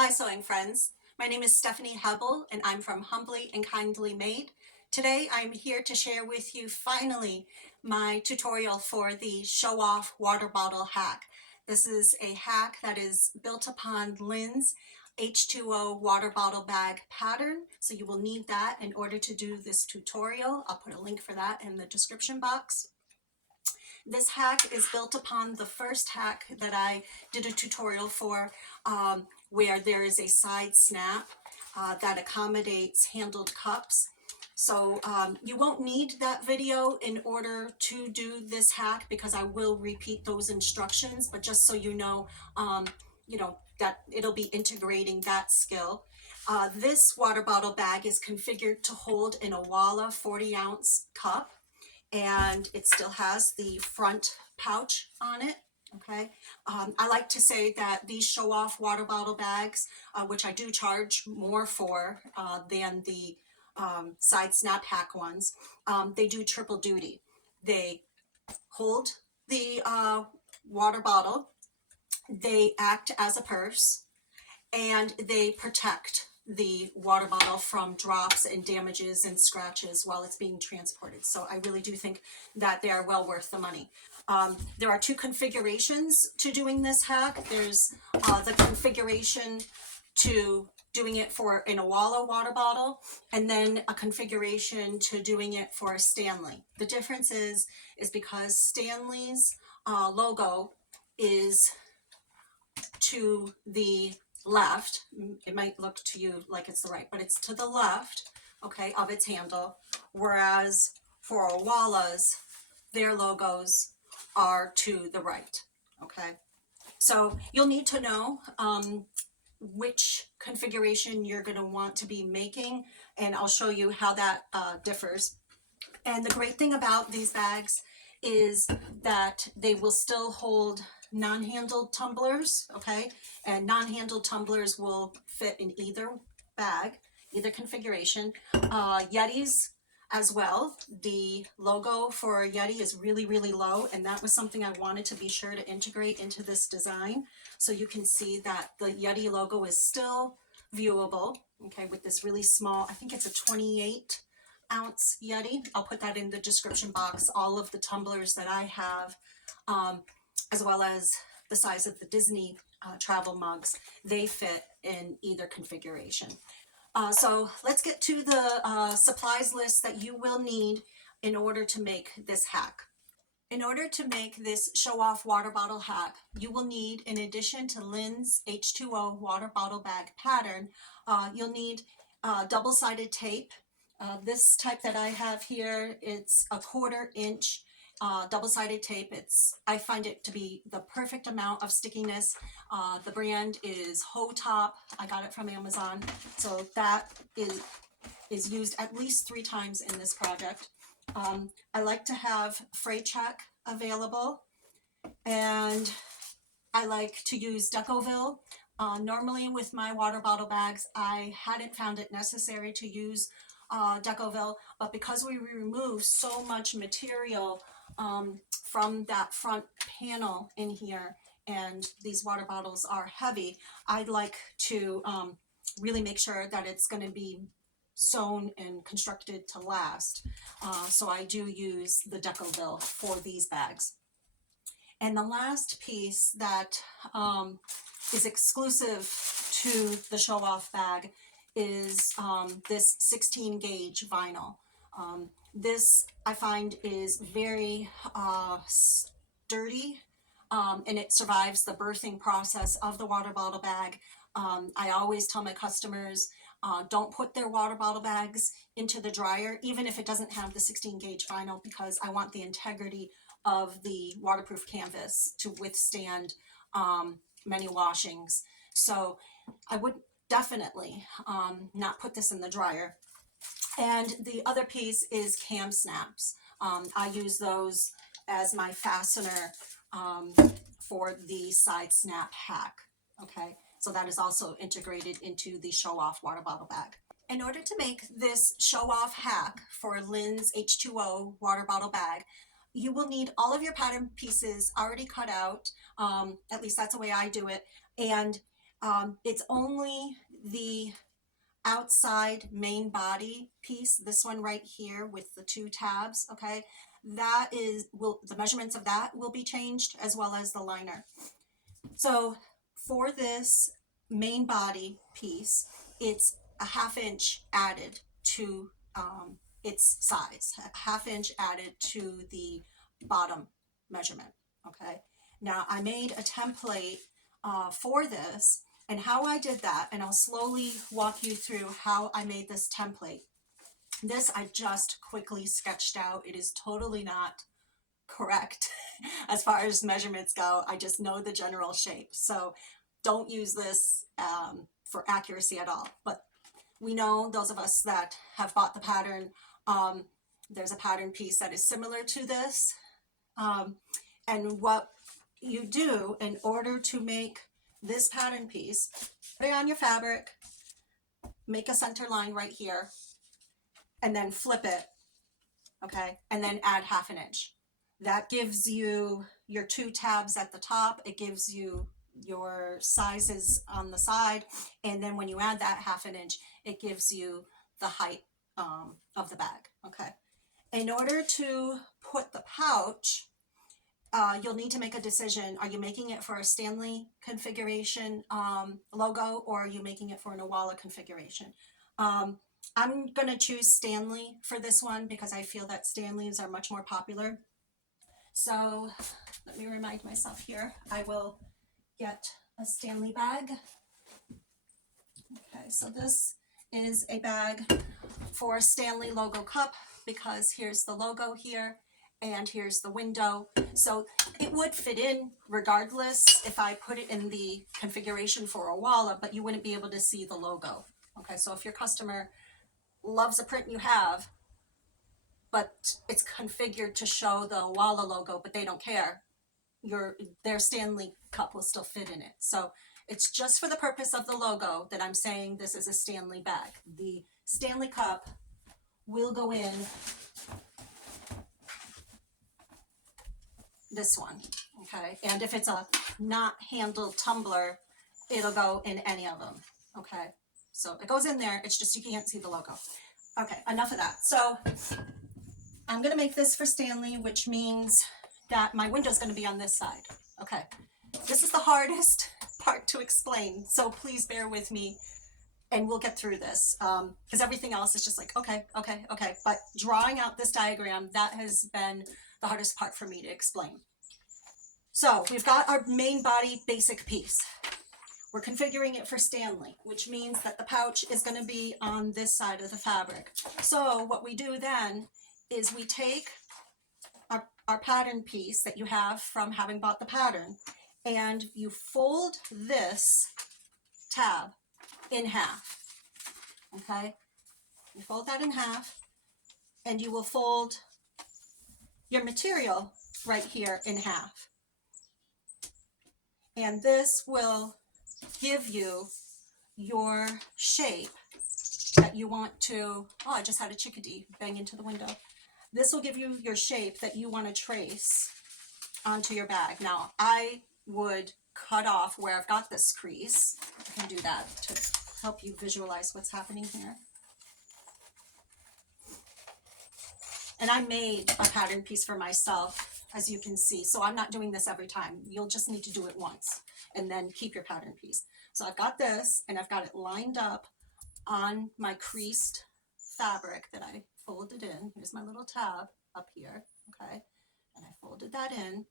Hi sewing friends, my name is Stephanie Hebel and I'm from Humbly and Kindly Made. Today I'm here to share with you finally my tutorial for the show off water bottle hack. This is a hack that is built upon Linds H2O water bottle bag pattern, so you will need that in order to do this tutorial. I'll put a link for that in the description box. This hack is built upon the first hack that I did a tutorial for, where there is a side snap that accommodates handled cups. So you won't need that video in order to do this hack because I will repeat those instructions, but just so you know that it'll be integrating that skill. This water bottle bag is configured to hold an Owala 40-ounce cup, and it still has the front pouch on it. Okay, I like to say that these show off water bottle bags, which I do charge more for than the side snap hack ones, they do triple duty. They hold the water bottle, they act as a purse, and they protect the water bottle from drops and damages and scratches while it's being transported. So I really do think that they are well worth the money. There are two configurations to doing this hack. There's the configuration to doing it for an Owala water bottle, and then a configuration to doing it for a Stanley. The difference is because Stanley's logo is to the left. It might look to you like it's the right, but it's to the left, okay, of its handle, whereas for Owala's, their logos are to the right. Okay, so you'll need to know which configuration you're going to want to be making, and I'll show you how that differs. And the great thing about these bags is that they will still hold non-handled tumblers, okay? And non-handled tumblers will fit in either bag, either configuration. Yetis as well. The logo for Yeti is really, really low, and that was something I wanted to be sure to integrate into this design. So you can see that the Yeti logo is still viewable, okay, with this really small, I think it's a 28-ounce Yeti. I'll put that in the description box. All of the tumblers that I have, as well as the size of the Disney travel mugs, they fit in either configuration. So let's get to the supplies list that you will need in order to make this hack. In order to make this show-off water bottle hack, you will need, in addition to Linds H2O water bottle bag pattern, you'll need double-sided tape. This type that I have here, it's a 1/4 inch double-sided tape. I find it to be the perfect amount of stickiness. The brand is H2O2GO. I got it from Amazon, so that is used at least 3 times in this project. I like to have fray check available, and I like to use Decovil. Normally with my water bottle bags, I hadn't found it necessary to use Decovil, but because we remove so much material from that front panel in here, and these water bottles are heavy, I'd like to really make sure that it's going to be sewn and constructed to last. So I do use the Decovil for these bags. And the last piece that is exclusive to the show-off bag is this 16 gauge vinyl. This I find is very sturdy, and it survives the birthing process of the water bottle bag. I always tell my customers, don't put their water bottle bags into the dryer, even if it doesn't have the 16 gauge vinyl, because I want the integrity of the waterproof canvas to withstand many washings. So I would definitely not put this in the dryer. And the other piece is cam snaps. I use those as my fastener for the side snap hack. Okay, so that is also integrated into the show off water bottle bag. In order to make this show off hack for Linds H2O water bottle bag, you will need all of your pattern pieces already cut out. At least that's the way I do it. And It's only the outside main body piece, this one right here with the two tabs, okay, that is, the measurements of that will be changed, as well as the liner. So for this main body piece, it's a 1/2 inch added to its size, a 1/2 inch added to the bottom measurement, okay. Now I made a template for this, and how I did that, and I'll slowly walk you through how I made this template. This I just quickly sketched out. It is totally not correct as far as measurements go. I just know the general shape. So don't use this for accuracy at all. But we know, those of us that have bought the pattern, there's a pattern piece that is similar to this. And what you do in order to make this pattern piece, put it on your fabric, make a center line right here, and then flip it, okay, and then add 1/2 inch. That gives you your two tabs at the top, it gives you your sizes on the side, and then when you add that 1/2 inch, it gives you the height of the bag, okay. In order to put the pouch, you'll need to make a decision. Are you making it for a Stanley configuration logo, or are you making it for an Owala configuration? I'm going to choose Stanley for this one because I feel that Stanleys are much more popular. So let me remind myself here, I will get a Stanley bag. Okay, so this is a bag for a Stanley logo cup, because here's the logo here, and here's the window. So it would fit in regardless if I put it in the configuration for Owala, but you wouldn't be able to see the logo. Okay, so if your customer loves a print you have, but it's configured to show the Owala logo, but they don't care, their Stanley cup will still fit in it. So it's just for the purpose of the logo that I'm saying this is a Stanley bag. The Stanley cup will go in this one, okay? And if it's a not handled tumbler, it'll go in any of them, okay? So it goes in there, it's just you can't see the logo. Okay, enough of that. So I'm gonna make this for Stanley, which means that my window's gonna be on this side, okay? This is the hardest part to explain, so please bear with me and we'll get through this, because everything else is just like, okay. But drawing out this diagram, that has been the hardest part for me to explain. So we've got our main body basic piece. We're configuring it for Stanley, which means that the pouch is going to be on this side of the fabric. So what we do then is we take our pattern piece that you have from having bought the pattern, and you fold this tab in half, okay? You fold that in half, and you will fold your material right here in half. And this will give you your shape that you want to, oh, I just had a chickadee bang into the window. This will give you your shape that you want to trace onto your bag. Now, I would cut off where I've got this crease. I can do that to help you visualize what's happening here. And I made a pattern piece for myself, as you can see. So I'm not doing this every time. You'll just need to do it once and then keep your pattern piece. So I've got this, and I've got it lined up on my creased fabric that I folded in. Here's my little tab up here, okay? And I folded that in.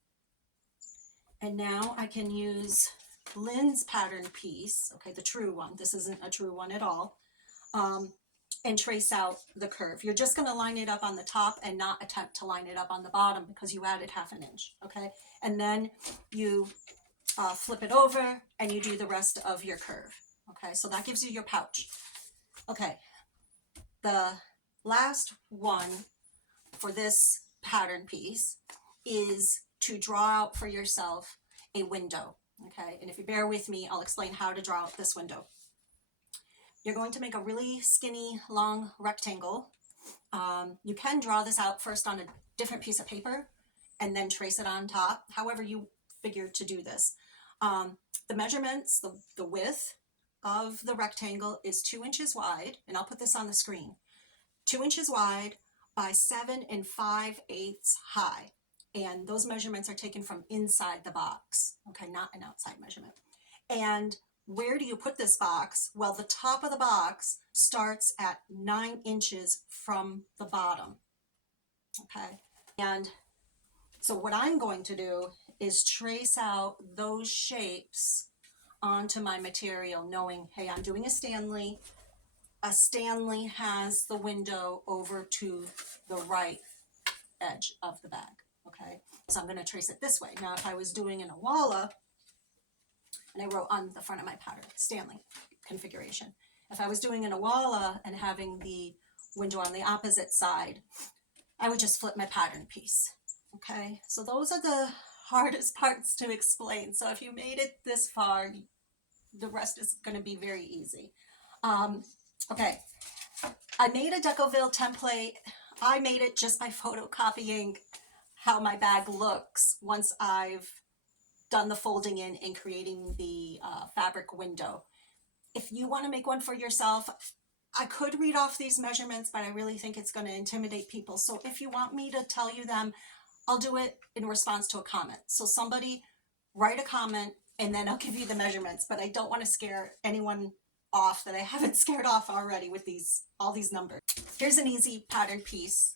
And now I can use Linds pattern piece, okay, the true one. This isn't a true one at all. And trace out the curve. You're just going to line it up on the top and not attempt to line it up on the bottom because you added 1/2 inch, okay? And then you flip it over and you do the rest of your curve, okay? So that gives you your pouch. Okay, the last one for this pattern piece is to draw out for yourself a window, okay? And if you bear with me, I'll explain how to draw out this window. You're going to make a really skinny, long rectangle. You can draw this out first on a different piece of paper and then trace it on top, however you figure to do this. The measurements, the width of the rectangle is 2 inches wide, and I'll put this on the screen. 2 inches wide by 7 5/8 high. And those measurements are taken from inside the box, okay, not an outside measurement. And where do you put this box? Well, the top of the box starts at 9 inches from the bottom, okay? And so what I'm going to do is trace out those shapes onto my material, knowing, hey, I'm doing a Stanley. A Stanley has the window over to the right edge of the bag, okay? So I'm going to trace it this way. Now, if I was doing an Owala, and I wrote on the front of my pattern, Stanley configuration. If I was doing an Owala and having the window on the opposite side, I would just flip my pattern piece, okay? So those are the hardest parts to explain. So if you made it this far, the rest is going to be very easy. Okay, I made a Decovil template. I made it just by photocopying how my bag looks once I've done the folding in and creating the fabric window. If you want to make one for yourself, I could read off these measurements, but I really think it's going to intimidate people. So if you want me to tell you them, I'll do it in response to a comment. So somebody write a comment and then I'll give you the measurements, but I don't want to scare anyone off that I haven't scared off already with all these numbers. Here's an easy pattern piece.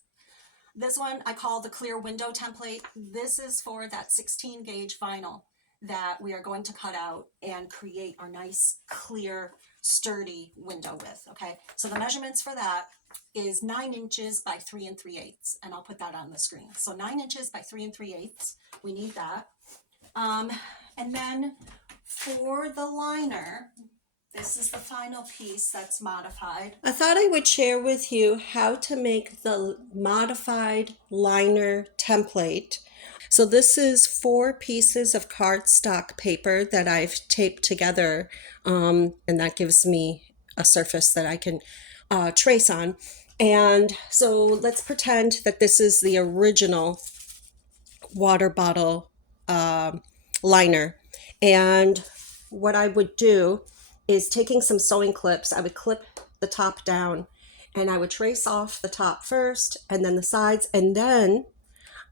This one I call the clear window template. This is for that 16 gauge vinyl that we are going to cut out and create our nice, clear, sturdy window with, okay? So the measurements for that is 9 inches by 3 3/8, and I'll put that on the screen. So 9 inches by 3 3/8, we need that. And then for the liner, this is the final piece that's modified. I thought I would share with you how to make the modified liner template. So this is 4 pieces of cardstock paper that I've taped together, and that gives me a surface that I can trace on. And so let's pretend that this is the original water bottle liner. And what I would do is taking some sewing clips, I would clip the top down and I would trace off the top first and then the sides, and then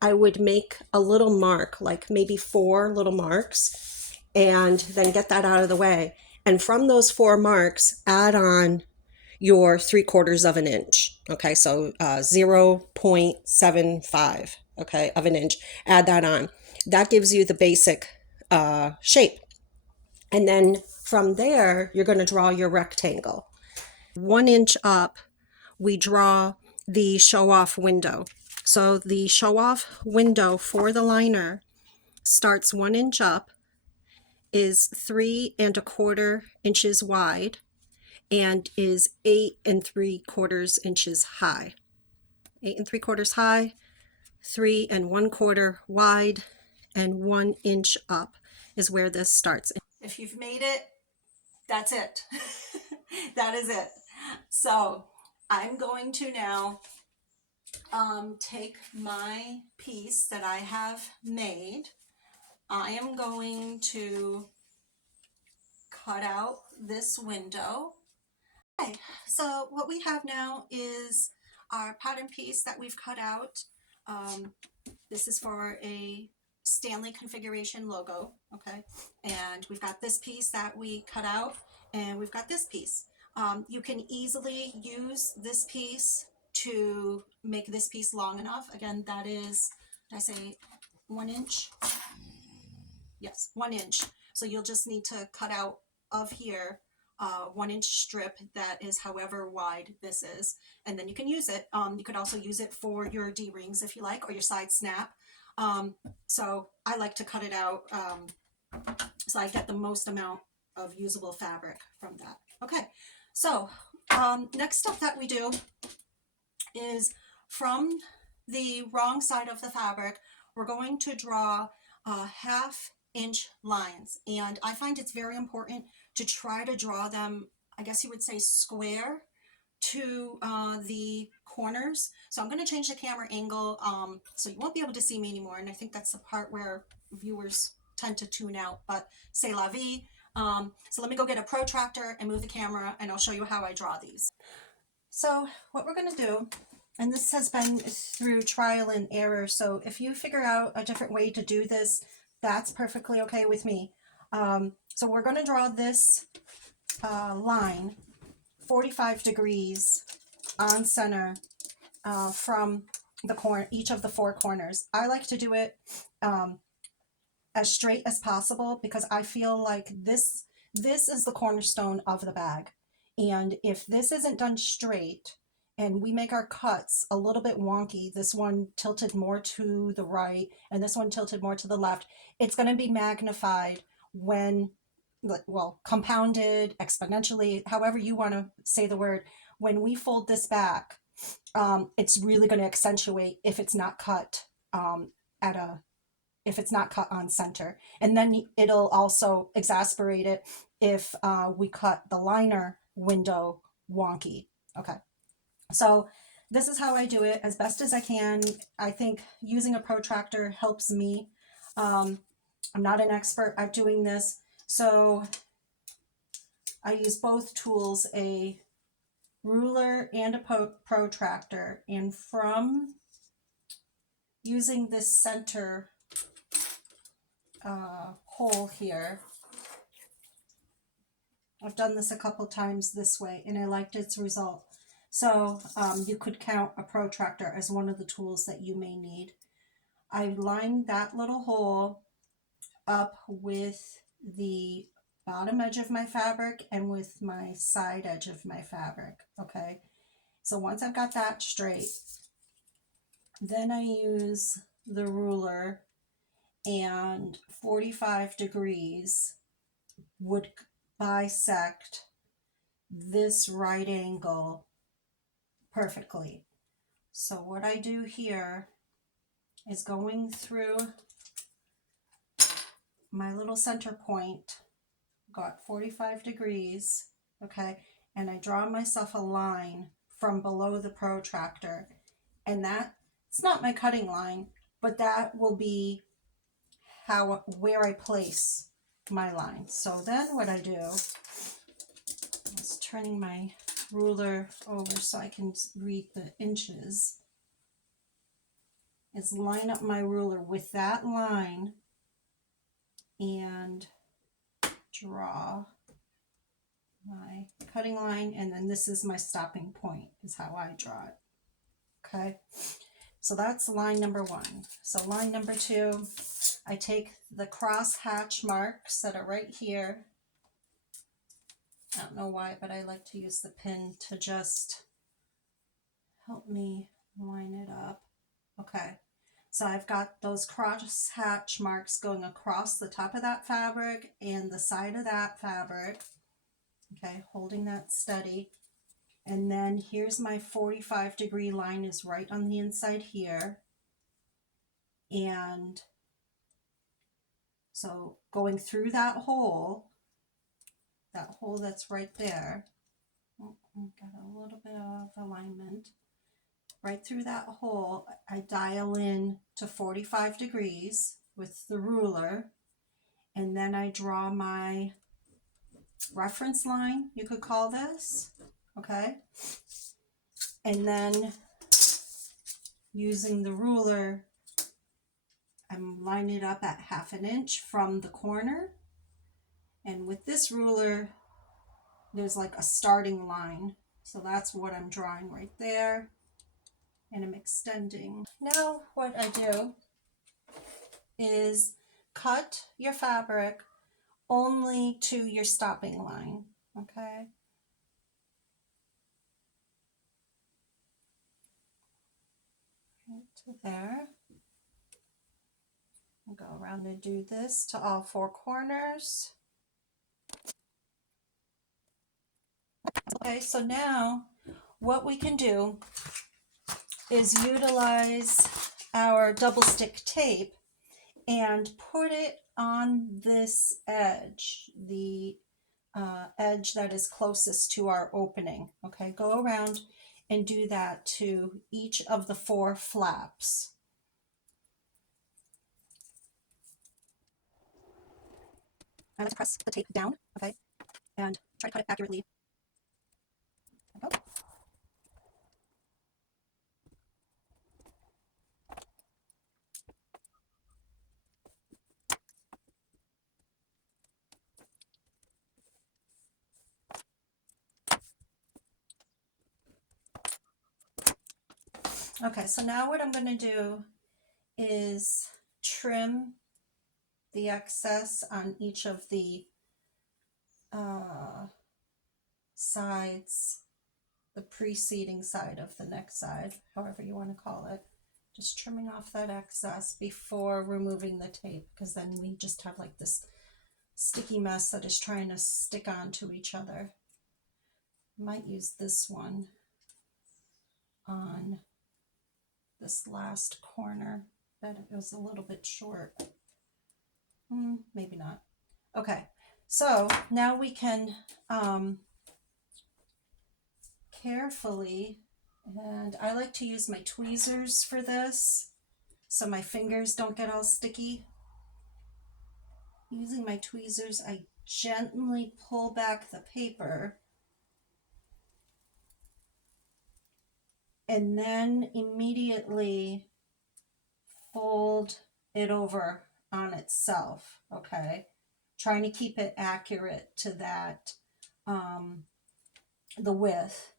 I would make a little mark, like maybe 4 little marks, and then get that out of the way. And from those 4 marks, add on your 3/4 of an inch. Okay, so 0.75, okay, of an inch. Add that on. That gives you the basic shape. And then from there, you're going to draw your rectangle. 1 inch up, we draw the show-off window. So the show-off window for the liner starts 1 inch up, is 3 1/4 inches wide, and is 8 3/4 inches high. 8 3/4 high, 3 1/4 wide, and 1 inch up is where this starts. If you've made it, that's it. That is it. So I'm going to now take my piece that I have made. I am going to cut out this window. Okay, so what we have now is our pattern piece that we've cut out. This is for a Stanley configuration logo, okay? And we've got this piece that we cut out, and we've got this piece. You can easily use this piece to make this piece long enough. Again, that is, did I say 1 inch? Yes, 1 inch. So you'll just need to cut out of here 1 inch strip that is however wide this is, and then you can use it. You could also use it for your D-rings if you like, or your side snap. So I like to cut it out so I get the most amount of usable fabric from that. Okay, so next step that we do is from the wrong side of the fabric, we're going to draw 1/2 inch lines, and I find it's very important to try to draw them, I guess you would say, square to the corners. So I'm going to change the camera angle so you won't be able to see me anymore, and I think that's the part where viewers tend to tune out, but c'est la vie. So let me go get a protractor and move the camera, and I'll show you how I draw these. So what we're going to do, and this has been through trial and error, so if you figure out a different way to do this, that's perfectly okay with me. So we're going to draw this line 45 degrees on center from the each of the four corners. I like to do it as straight as possible because I feel like this is the cornerstone of the bag. And if this isn't done straight and we make our cuts a little bit wonky, this one tilted more to the right and this one tilted more to the left, it's going to be magnified when, well, compounded, exponentially, however you want to say the word. When we fold this back, it's really going to accentuate if it's not cut if it's not cut on center. And then it'll also exasperate it if we cut the liner window wonky. Okay, so this is how I do it as best as I can. I think using a protractor helps me. I'm not an expert at doing this, so I use both tools, a ruler and a protractor, and from using this center hole here, I've done this a couple times this way and I liked its result. So you could count a protractor as one of the tools that you may need. I lined that little hole up with the bottom edge of my fabric and with my side edge of my fabric. Okay, so once I've got that straight, then I use the ruler, and 45 degrees would bisect this right angle perfectly. So what I do here is going through my little center point, got 45 degrees, okay, and I draw myself a line from below the protractor, and that, it's not my cutting line, but that will be where I place my line. So then what I do is turning my ruler over so I can read the inches, is line up my ruler with that line and draw my cutting line, and then this is my stopping point, is how I draw it. Okay, so that's line number one. So line number two, I take the cross hatch marks that are right here. I don't know why, but I like to use the pin to just help me line it up. Okay, so I've got those cross hatch marks going across the top of that fabric and the side of that fabric. Okay, holding that steady. And then here's my 45 degree line is right on the inside here. And so going through that hole that's right there, oh, I've got a little bit of alignment. Right through that hole, I dial in to 45 degrees with the ruler, and then I draw my reference line, you could call this, okay? And then using the ruler, I'm lining it up at 1/2 inch from the corner. And with this ruler, there's like a starting line. So that's what I'm drawing right there. And I'm extending. Now what I do is cut your fabric only to your stopping line, okay? Right to there. I'll go around and do this to all four corners. Okay, so now what we can do is utilize our double stick tape and put it on this edge, the edge that is closest to our opening. Okay, go around and do that to each of the four flaps. I like to press the tape down, okay, and try to cut it accurately. There we go. Okay, so now what I'm going to do is trim the excess on each of the sides, the preceding side of the next side, however you want to call it. Just trimming off that excess before removing the tape, because then we just have like this sticky mess that is trying to stick onto each other. Might use this one on this last corner, that it was a little bit short. Maybe not. Okay, so now we can carefully, and I like to use my tweezers for this so my fingers don't get all sticky. Using my tweezers, I gently pull back the paper and then immediately fold it over on itself, okay? Trying to keep it accurate to that, the width,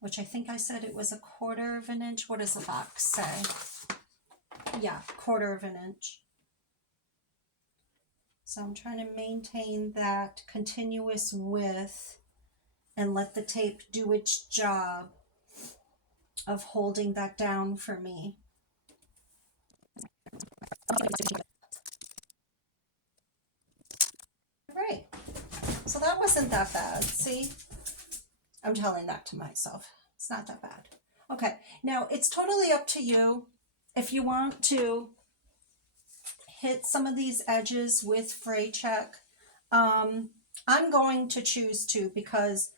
which I think I said it was 1/4 of an inch. What does the box say? Yeah, 1/4 of an inch. So I'm trying to maintain that continuous width and let the tape do its job of holding that down for me. Right, so that wasn't that bad. See, I'm telling that to myself. It's not that bad. Okay, now it's totally up to you if you want to hit some of these edges with fray check. I'm going to choose to, because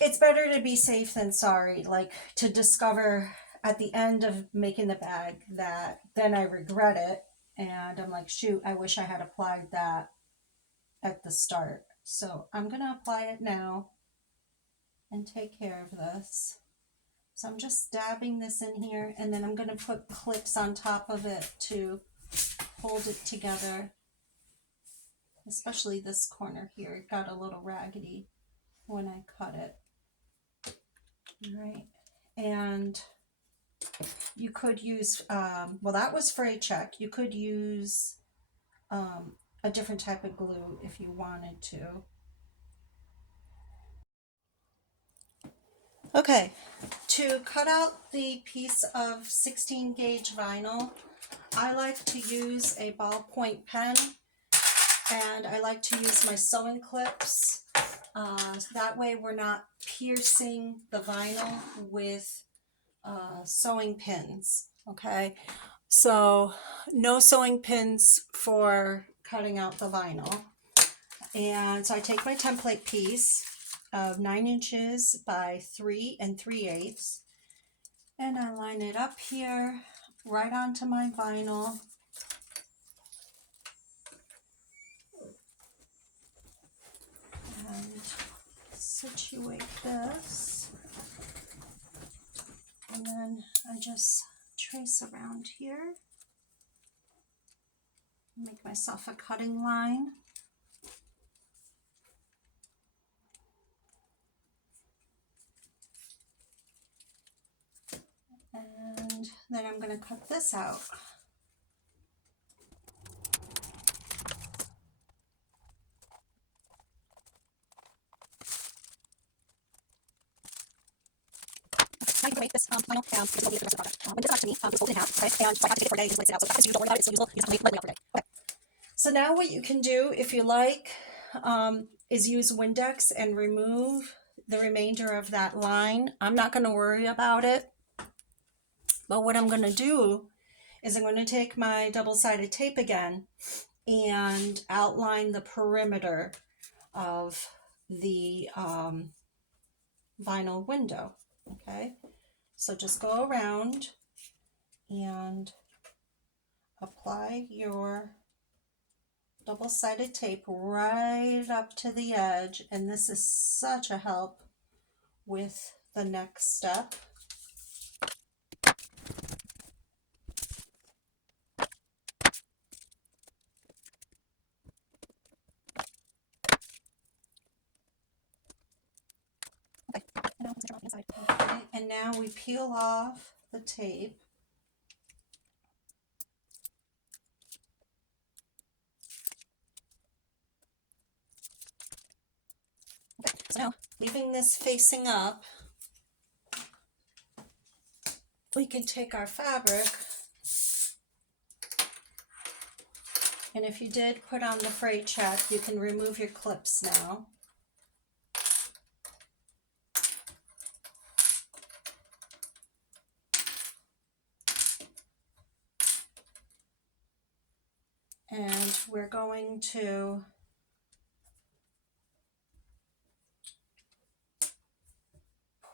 it's better to be safe than sorry, like to discover at the end of making the bag that then I regret it and I'm like, shoot, I wish I had applied that at the start. So I'm going to apply it now and take care of this. So I'm just dabbing this in here, and then I'm going to put clips on top of it to hold it together. Especially this corner here, it got a little raggedy when I cut it. All right, and you could use, well, that was fray check. You could use a different type of glue if you wanted to. Okay, to cut out the piece of 16 gauge vinyl, I like to use a ballpoint pen, and I like to use my sewing clips. That way we're not piercing the vinyl with sewing pins, okay? So no sewing pins for cutting out the vinyl. And so I take my template piece of 9 inches by 3 3/8, and I line it up here right onto my vinyl. And situate this, and then I just trace around here, make myself a cutting line. And then I'm going to cut this out. Now you can make this vinyl, and this will be the rest of the product. When this got to me, it was folded in half, okay? And so I have to take it for a day and just lace it out. So if that's you, don't worry about it, it's so usable. You just have to lightly out for a day. Okay. So now what you can do, if you like, is use Windex and remove the remainder of that line. I'm not going to worry about it. But what I'm going to do is I'm going to take my double-sided tape again and outline the perimeter of the vinyl window, okay? So just go around and apply your double-sided tape right up to the edge, and this is such a help with the next step. Okay, and now we peel off the tape. Okay, so now, leaving this facing up, we can take our fabric, and if you did put on the fray check, you can remove your clips now. And we're going to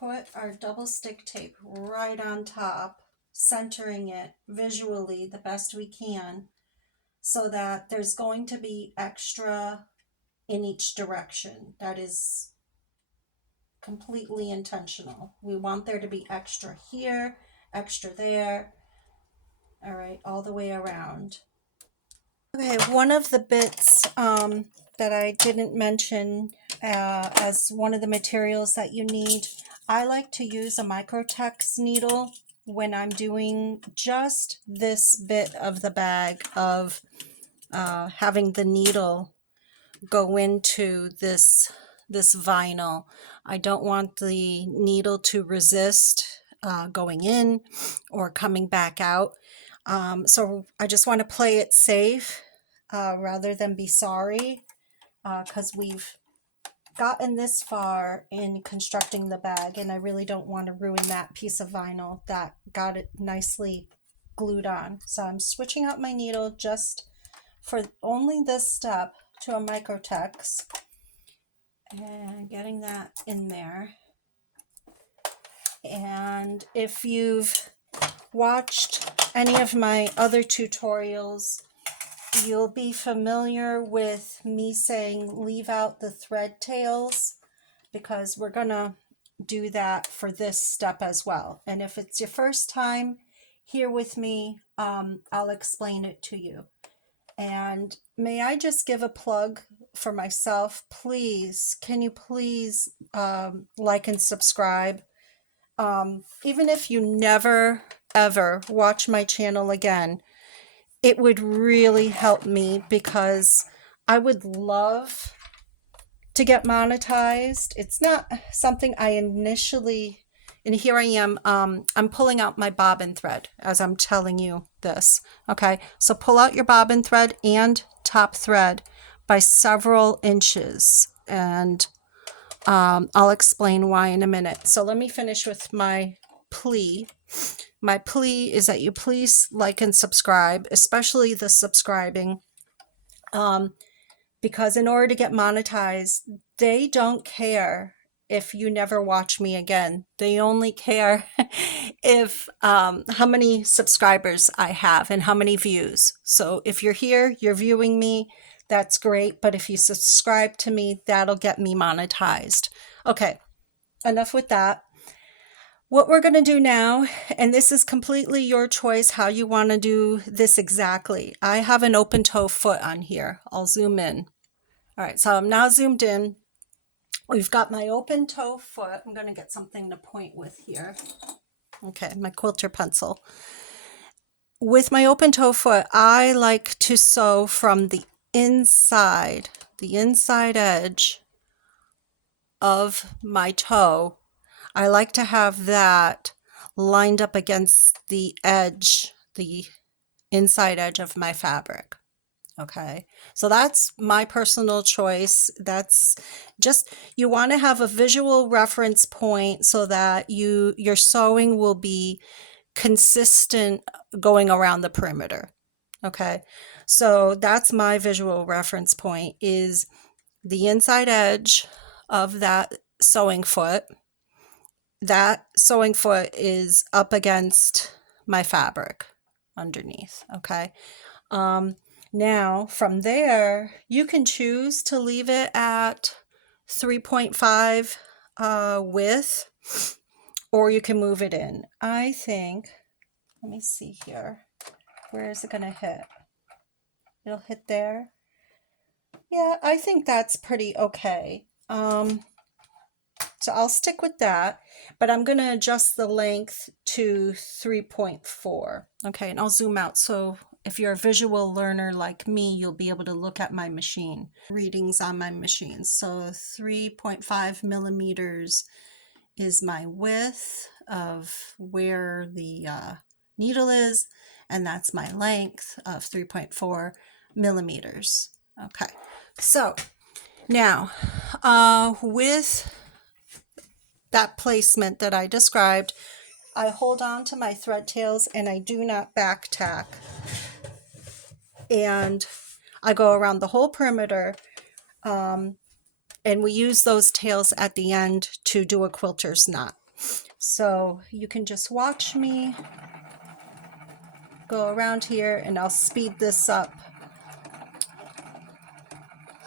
put our double stick tape right on top, centering it visually the best we can, so that there's going to be extra in each direction. That is completely intentional. We want there to be extra here, extra there, all right, all the way around. Okay, one of the bits that I didn't mention as one of the materials that you need, I like to use a microtex needle when I'm doing just this bit of the bag of having the needle go into this vinyl. I don't want the needle to resist going in or coming back out. So I just want to play it safe rather than be sorry, because we've gotten this far in constructing the bag, and I really don't want to ruin that piece of vinyl that got it nicely glued on. So I'm switching out my needle just for only this step to a microtex and getting that in there. And if you've watched any of my other tutorials, you'll be familiar with me saying leave out the thread tails, because we're gonna do that for this step as well. And if it's your first time here with me, I'll explain it to you. And may I just give a plug for myself? Please, can you please like and subscribe? Even if you never ever watch my channel again, it would really help me, because I would love to get monetized. It's not something I initially, and here I am, I'm pulling out my bobbin thread as I'm telling you this. Okay, so pull out your bobbin thread and top thread by several inches, and I'll explain why in a minute. So let me finish with my plea. My plea is that you please like and subscribe, especially the subscribing, because in order to get monetized, they don't care if you never watch me again. They only care if how many subscribers I have and how many views. So if you're here, you're viewing me, that's great. But if you subscribe to me, that'll get me monetized. Okay, enough with that. What we're going to do now, and this is completely your choice how you want to do this exactly. I have an open toe foot on here. I'll zoom in. All right, so I'm now zoomed in. We've got my open toe foot. I'm going to get something to point with here. Okay, my quilter pencil. With my open toe foot, I like to sew from the inside edge of my toe. I like to have that lined up against the edge, the inside edge of my fabric. Okay, so that's my personal choice. That's just, you want to have a visual reference point so that your sewing will be consistent going around the perimeter. Okay, so that's my visual reference point, is the inside edge of that sewing foot. That sewing foot is up against my fabric underneath. Okay. Now from there, you can choose to leave it at 3.5 width, or you can move it in. I think, let me see here, where is it going to hit? It'll hit there. Yeah, I think that's pretty okay. So I'll stick with that, but I'm going to adjust the length to 3.4. Okay, and I'll zoom out. So if you're a visual learner like me, you'll be able to look at my machine readings on my machine. So 3.5 millimeters is my width of where the needle is, and that's my length of 3.4 millimeters. Okay, so now with that placement that I described, I hold on to my thread tails and I do not back tack, and I go around the whole perimeter, and we use those tails at the end to do a quilter's knot. So you can just watch me go around here, and I'll speed this up.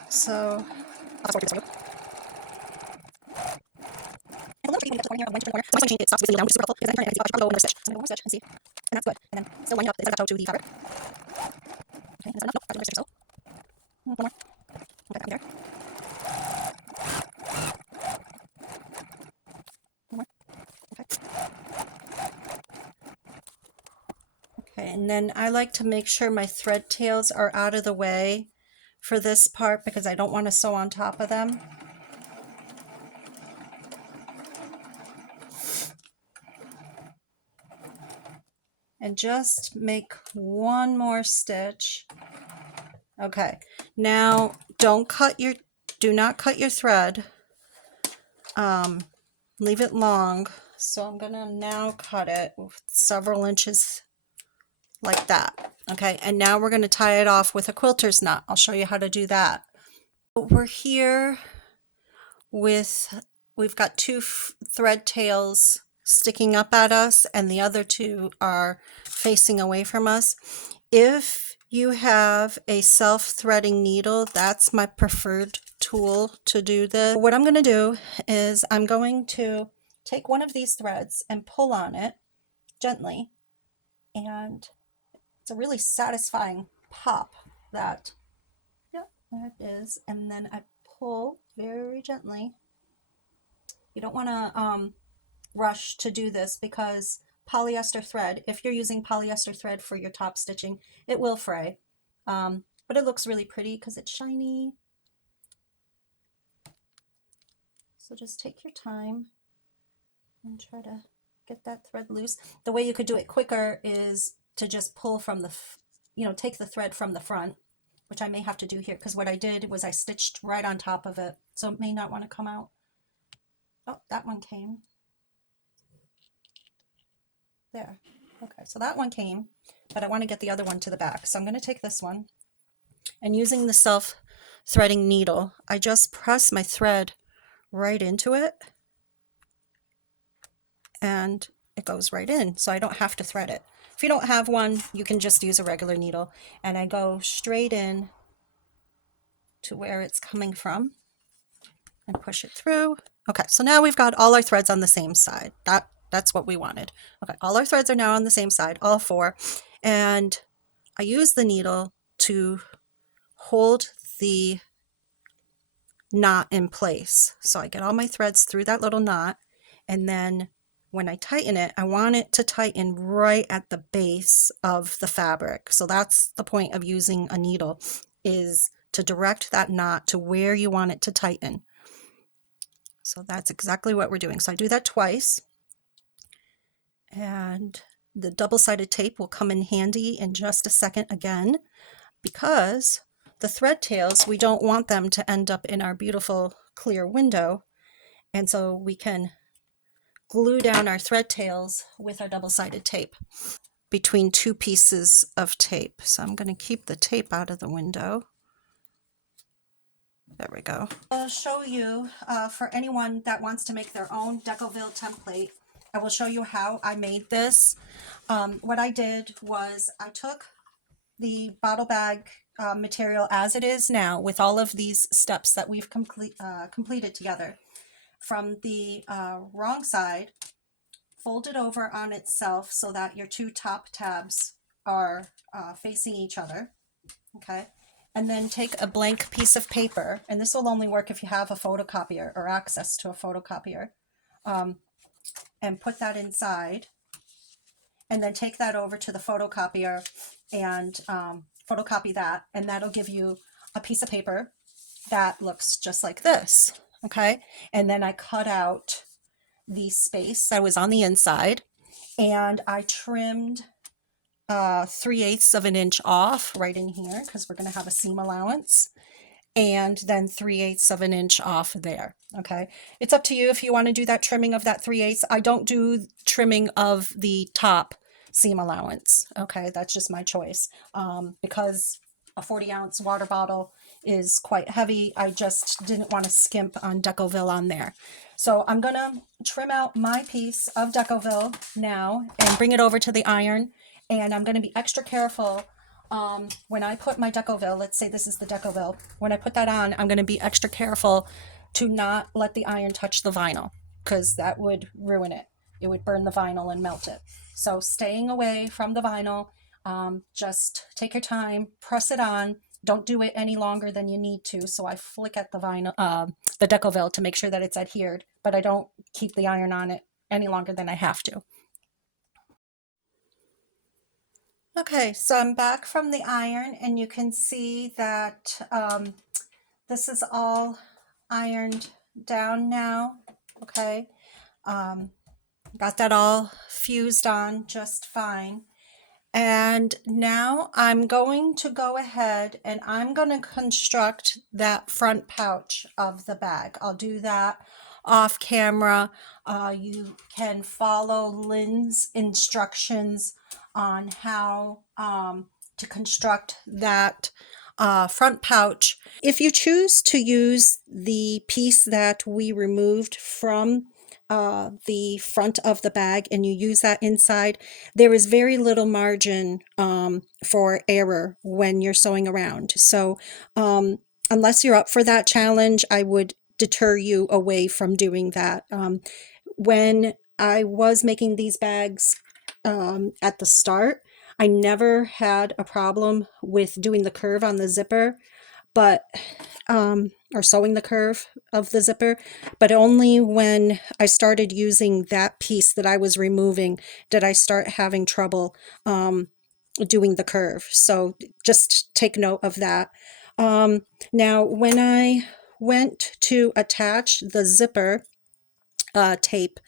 So and it stops down, which is super helpful because I can turn it and go another stitch. So I'm going to go one stitch and see, and that's good. And then still lining up the toe to the fabric. Okay, is that enough? Nope, I'll do another stitch or so. One more. Okay, that there. One more. Okay. Okay, and then I like to make sure my thread tails are out of the way for this part because I don't want to sew on top of them. And just make one more stitch. Okay, now do not cut your thread. Leave it long. So I'm gonna now cut it several inches like that. Okay, and now we're gonna tie it off with a quilter's knot. I'll show you how to do that. We're here with, we've got two thread tails sticking up at us and the other two are facing away from us. If you have a self-threading needle, that's my preferred tool to do this. What I'm going to do is I'm going to take one of these threads and pull on it gently, and it's a really satisfying pop that, yeah, there it is, and then I pull very gently. You don't want to rush to do this because polyester thread, if you're using polyester thread for your top stitching, it will fray. But it looks really pretty because it's shiny. So just take your time and try to get that thread loose. The way you could do it quicker is to just pull from the, take the thread from the front, which I may have to do here because what I did was I stitched right on top of it. So it may not want to come out. Oh, that one came. There. Okay, so that one came, but I want to get the other one to the back. So I'm going to take this one, and using the self-threading needle, I just press my thread right into it, and it goes right in, so I don't have to thread it. If you don't have one, you can just use a regular needle, and I go straight in to where it's coming from and push it through. Okay, so now we've got all our threads on the same side. That's what we wanted. Okay, all our threads are now on the same side, all four, and I use the needle to hold the knot in place. So I get all my threads through that little knot, and then when I tighten it, I want it to tighten right at the base of the fabric. So that's the point of using a needle, is to direct that knot to where you want it to tighten. So that's exactly what we're doing. So I do that twice. And the double-sided tape will come in handy in just a second again, because the thread tails, we don't want them to end up in our beautiful clear window. And so we can glue down our thread tails with our double-sided tape between two pieces of tape. So I'm going to keep the tape out of the window. There we go. I'll show you, for anyone that wants to make their own Decovil template, I will show you how I made this. What I did was I took the bottle bag material as it is now with all of these steps that we've completed together. From the wrong side, fold it over on itself so that your two top tabs are facing each other, okay? And then take a blank piece of paper, and this will only work if you have a photocopier or access to a photocopier, and put that inside, and then take that over to the photocopier and photocopy that, and that'll give you a piece of paper that looks just like this, okay? And then I cut out the space that was on the inside, and I trimmed 3/8 of an inch off right in here because we're going to have a seam allowance, and then 3/8 of an inch off there. Okay, it's up to you if you want to do that trimming of that 3/8. I don't do trimming of the top seam allowance. Okay, that's just my choice, because a 40-ounce water bottle is quite heavy. I just didn't want to skimp on Decovil on there. So I'm gonna trim out my piece of Decovil now and bring it over to the iron, and I'm gonna be extra careful when I put my Decovil. Let's say this is the Decovil. When I put that on, I'm gonna be extra careful to not let the iron touch the vinyl, because that would ruin it. It would burn the vinyl and melt it. So staying away from the vinyl, just take your time, press it on. Don't do it any longer than you need to. So I flick at the vinyl, the Decovil, to make sure that it's adhered, but I don't keep the iron on it any longer than I have to. Okay, so I'm back from the iron, and you can see that this is all ironed down now. Okay, got that all fused on just fine. And now I'm going to go ahead and I'm going to construct that front pouch of the bag. I'll do that off camera. You can follow Linds' instructions on how to construct that front pouch. If you choose to use the piece that we removed from the front of the bag and you use that inside, there is very little margin for error when you're sewing around. So unless you're up for that challenge, I would deter you away from doing that. When I was making these bags at the start, I never had a problem with doing the curve on the zipper, but or sewing the curve of the zipper, but only when I started using that piece that I was removing did I start having trouble doing the curve. So just take note of that. Now, when I went to attach the zipper tape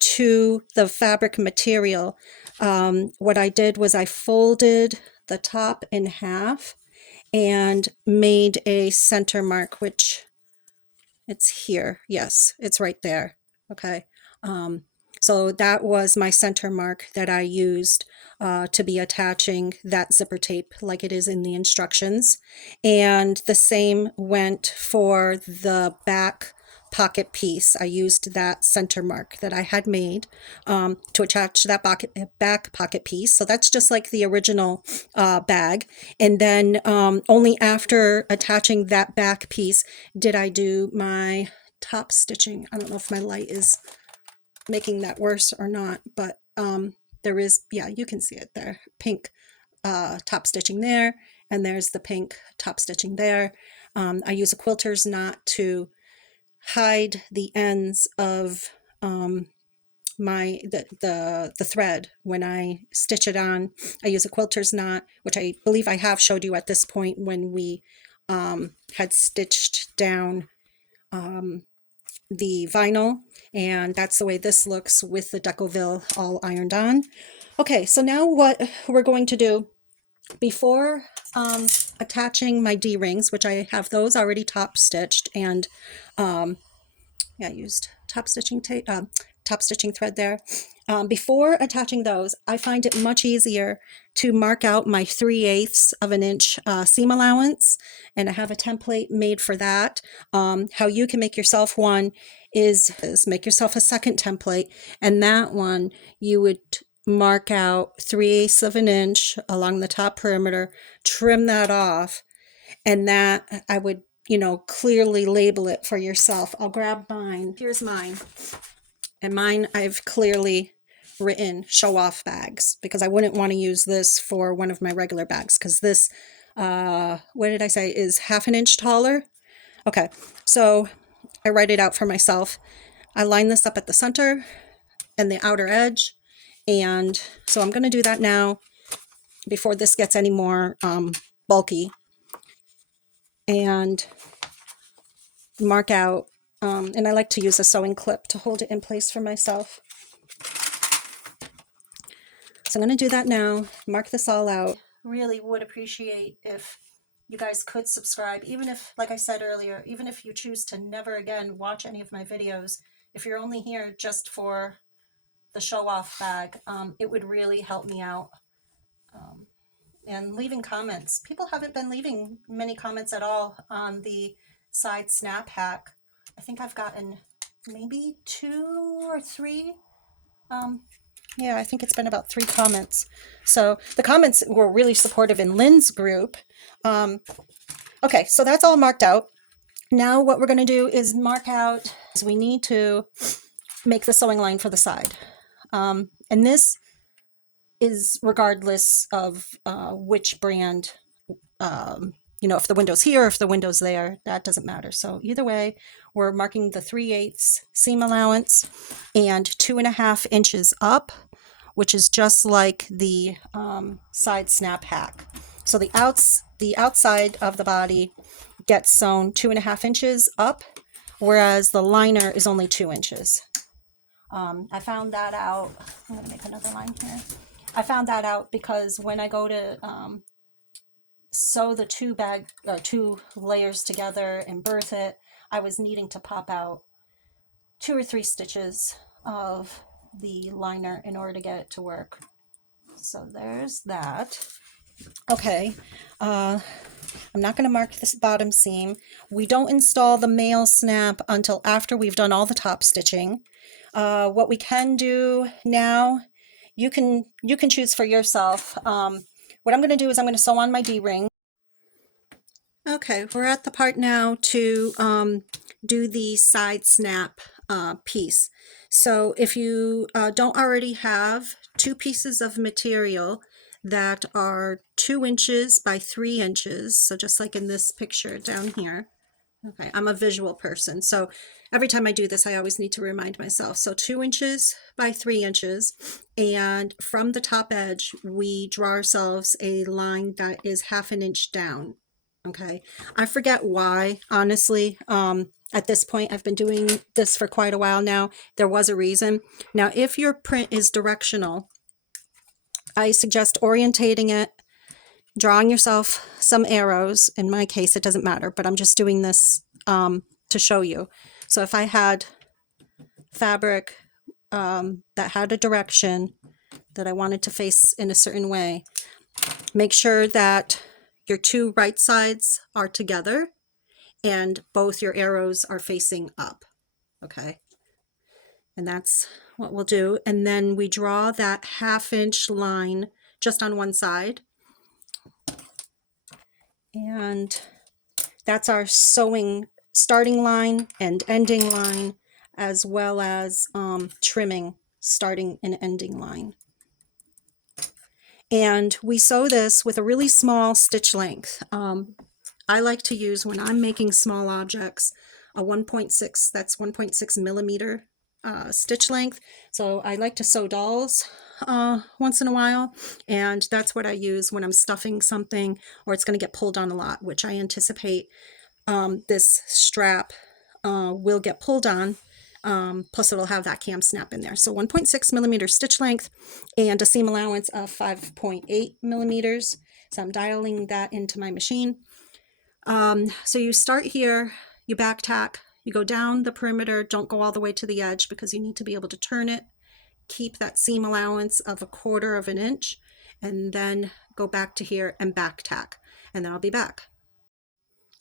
to the fabric material, what I did was I folded the top in half and made a center mark, which it's here. Yes, it's right there. Okay. So that was my center mark that I used to be attaching that zipper tape like it is in the instructions. And the same went for the back pocket piece. I used that center mark that I had made to attach that back pocket piece. So that's just like the original bag. And then only after attaching that back piece did I do my top stitching. I don't know if my light is making that worse or not, but there is, yeah, you can see it there. Pink top stitching there, and there's the pink top stitching there. I use a quilter's knot to hide the ends of the thread when I stitch it on. I use a quilter's knot, which I believe I have showed you at this point when we had stitched down the vinyl, and that's the way this looks with the Decovil all ironed on. Okay, so now what we're going to do, before attaching my D-rings, which I have those already top stitched, and yeah, I used top stitching tape, top stitching thread there. Before attaching those, I find it much easier to mark out my 3/8 of an inch seam allowance, and I have a template made for that. How you can make yourself one is make yourself a second template, and that one you would mark out 3/8 of an inch along the top perimeter, trim that off, and that I would, you know, clearly label it for yourself. I'll grab mine. Here's mine. And mine, I've clearly written show off bags because I wouldn't want to use this for one of my regular bags because this, what did I say, is 1/2 an inch taller. Okay, so I write it out for myself. I line this up at the center and the outer edge. And so I'm going to do that now before this gets any more bulky. And mark out, and I like to use a sewing clip to hold it in place for myself. So I'm going to do that now, mark this all out. Really would appreciate if you guys could subscribe, even if, like I said earlier, even if you choose to never again watch any of my videos, if you're only here just for the show off bag, it would really help me out. And leaving comments. People haven't been leaving many comments at all on the side snap hack. I think I've gotten maybe 2 or 3. Yeah, I think it's been about 3 comments. So the comments were really supportive in Linds' group. Okay, so that's all marked out. Now what we're going to do is mark out, we need to make the sewing line for the side. And this is regardless of which brand, you know, if the window's here, if the window's there, that doesn't matter. So either way, we're marking the 3/8 seam allowance and 2.5 inches up, which is just like the side snap hack. So the outside of the body gets sewn 2.5 inches up, whereas the liner is only 2 inches. I found that out. I'm going to make another line here. I found that out because when I go to sew the 2 layers together and birth it, I was needing to pop out 2 or 3 stitches of the liner in order to get it to work. So there's that. Okay, I'm not going to mark this bottom seam. We don't install the male snap until after we've done all the top stitching. What we can do now, you can choose for yourself. What I'm going to do is I'm going to sew on my D-ring. Okay, we're at the part now to do the side snap piece. So if you don't already have 2 pieces of material that are 2 inches by 3 inches, so just like in this picture down here. Okay, I'm a visual person, so every time I do this, I always need to remind myself. So 2 inches by 3 inches, and from the top edge, we draw ourselves a line that is 1/2 an inch down. Okay, I forget why, honestly. At this point, I've been doing this for quite a while now. There was a reason. Now, if your print is directional, I suggest orientating it, drawing yourself some arrows. In my case, it doesn't matter, but I'm just doing this to show you. So if I had fabric that had a direction that I wanted to face in a certain way, make sure that your 2 right sides are together and both your arrows are facing up. Okay, and that's what we'll do. And then we draw that 1/2 inch line just on one side. And that's our sewing starting line and ending line, as well as trimming starting and ending line. And we sew this with a really small stitch length. I like to use, when I'm making small objects, a 1.6, that's 1.6 millimeter stitch length. So I like to sew dolls once in a while, and that's what I use when I'm stuffing something or it's going to get pulled on a lot, which I anticipate this strap will get pulled on. Plus it'll have that cam snap in there. So 1.6 millimeter stitch length and a seam allowance of 5.8 millimeters. So I'm dialing that into my machine. So you start here, you back tack, you go down the perimeter, don't go all the way to the edge because you need to be able to turn it, keep that seam allowance of 1/4 of an inch, and then go back to here and back tack, and then I'll be back.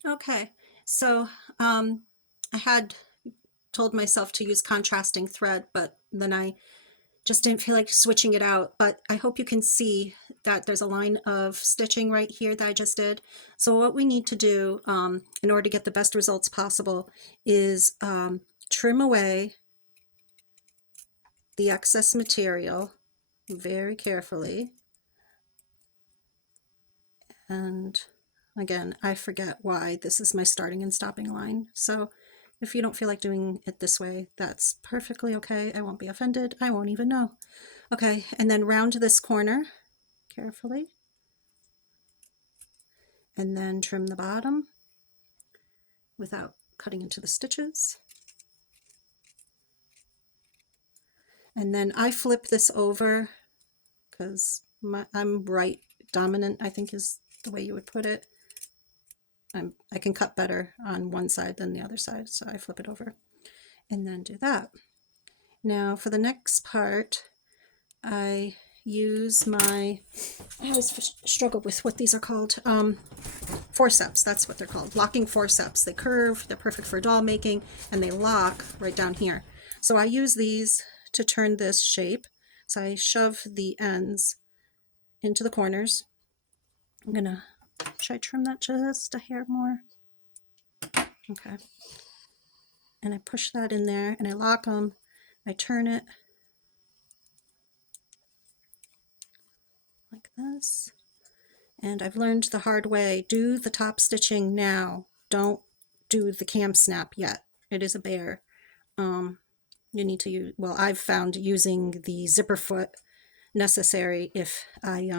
Okay, so I had told myself to use contrasting thread, but then I just didn't feel like switching it out, but I hope you can see that there's a line of stitching right here that I just did. So what we need to do in order to get the best results possible is trim away the excess material very carefully. And again, I forget why this is my starting and stopping line. So if you don't feel like doing it this way, that's perfectly okay. I won't be offended. I won't even know. Okay, and then round this corner carefully. And then trim the bottom without cutting into the stitches. And then I flip this over because I'm right dominant, I think is the way you would put it. I can cut better on one side than the other side, so I flip it over and then do that. Now for the next part, I use I always struggle with what these are called. Forceps, that's what they're called. Locking forceps. They curve, they're perfect for doll making, and they lock right down here. So I use these to turn this shape. So I shove the ends into the corners. I'm gonna try to trim that just a hair more. Okay. And I push that in there and I lock them. I turn it like this. And I've learned the hard way, do the top stitching now. Don't do the cam snap yet. It is a bear. You need to use, well, I've found using the zipper foot necessary if I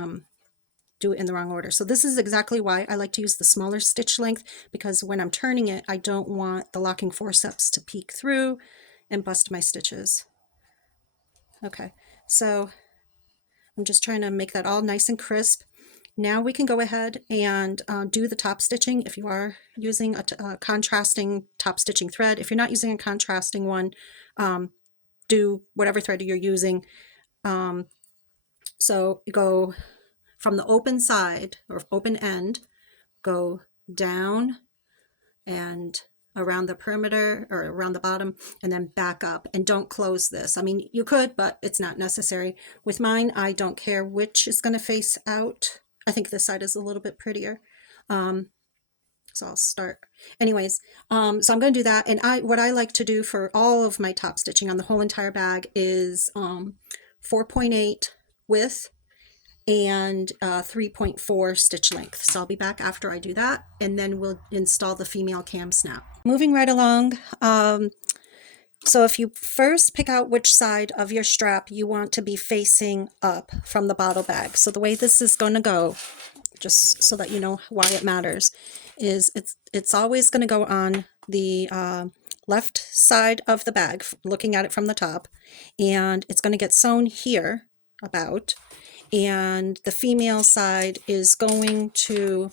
do it in the wrong order. So this is exactly why I like to use the smaller stitch length, because when I'm turning it, I don't want the locking forceps to peek through and bust my stitches. Okay, so I'm just trying to make that all nice and crisp. Now we can go ahead and do the top stitching if you are using a contrasting top stitching thread. If you're not using a contrasting one, do whatever thread you're using. So you go from the open side or open end, go down and around the perimeter or around the bottom and then back up, and don't close this. I mean, you could, but it's not necessary. With mine, I don't care which is going to face out. I think this side is a little bit prettier. So I'll start. Anyways, so I'm going to do that. And what I like to do for all of my top stitching on the whole entire bag is 4.8 width and 3.4 stitch length. So I'll be back after I do that, and then we'll install the female cam snap. Moving right along. So if you first pick out which side of your strap you want to be facing up from the bottle bag. So the way this is going to go, just so that you know why it matters, is it's always going to go on the left side of the bag, looking at it from the top, and it's going to get sewn here about, and the female side is going to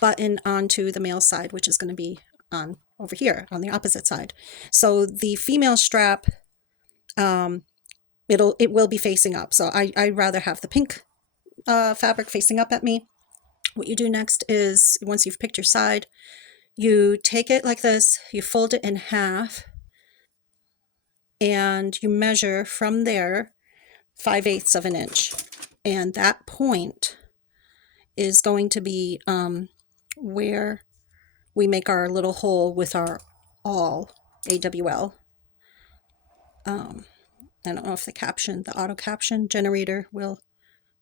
button onto the male side, which is going to be on over here on the opposite side. So the female strap, it will be facing up. So I'd rather have the pink fabric facing up at me. What you do next is, once you've picked your side, you take it like this, you fold it in half, and you measure from there 5/8 of an inch. And that point is going to be where we make our little hole with our awl, AWL. I don't know if the auto caption generator will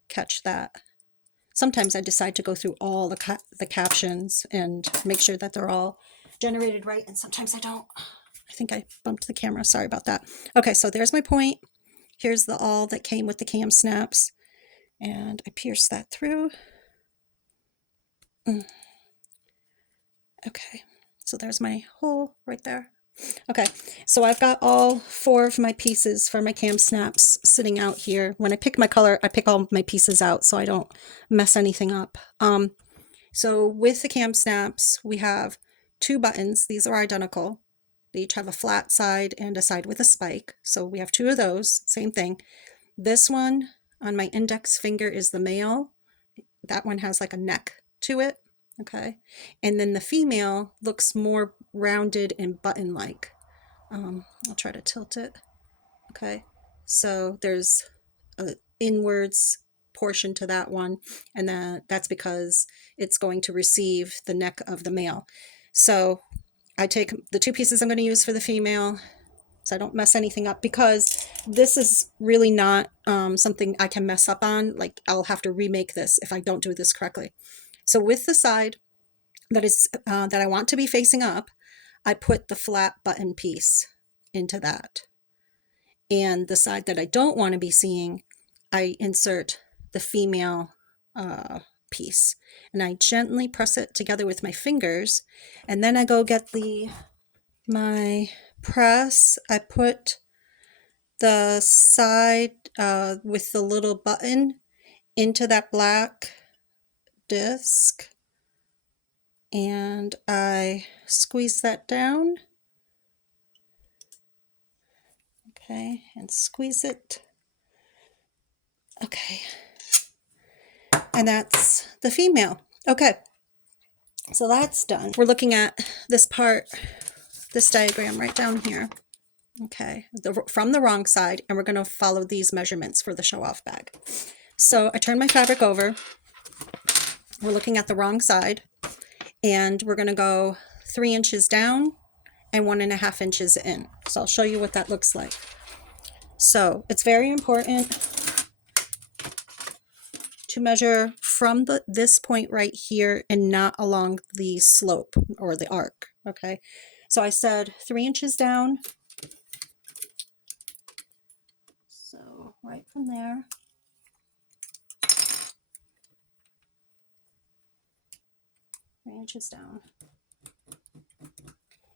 catch that. Sometimes I decide to go through all the captions and make sure that they're all generated right, and sometimes I don't. I think I bumped the camera, sorry about that. Okay, so there's my point. Here's the awl that came with the cam snaps, and I pierce that through. Okay, so there's my hole right there. Okay, so I've got all 4 of my pieces for my cam snaps sitting out here. When I pick my color, I pick all my pieces out so I don't mess anything up. So with the cam snaps, we have 2 buttons. These are identical. They each have a flat side and a side with a spike. So we have 2 of those, same thing. This one on my index finger is the male. That one has like a neck to it. Okay, and then the female looks more rounded and button-like. I'll try to tilt it. Okay, So there's a inwards portion to that one, and that's because it's going to receive the neck of the male. So I take the two pieces I'm going to use for the female, so I don't mess anything up, because this is really not something I can mess up on. Like, I'll have to remake this if I don't do this correctly. So with the side that I want to be facing up, I put the flat button piece into that. And the side that I don't want to be seeing, I insert the female piece. And I gently press it together with my fingers. And then I go get my press. I put the side with the little button into that black disc. And I squeeze that down. Okay, and squeeze it. Okay, and that's the female. Okay, so that's done. We're looking at this part, this diagram right down here. Okay, from the wrong side, and we're going to follow these measurements for the show-off bag. So I turn my fabric over. We're looking at the wrong side, and we're going to go 3 inches down and 1.5 inches in. So I'll show you what that looks like. So it's very important to measure from this point right here and not along the slope or the arc. Okay, so I said 3 inches down. So right from there. Inches down,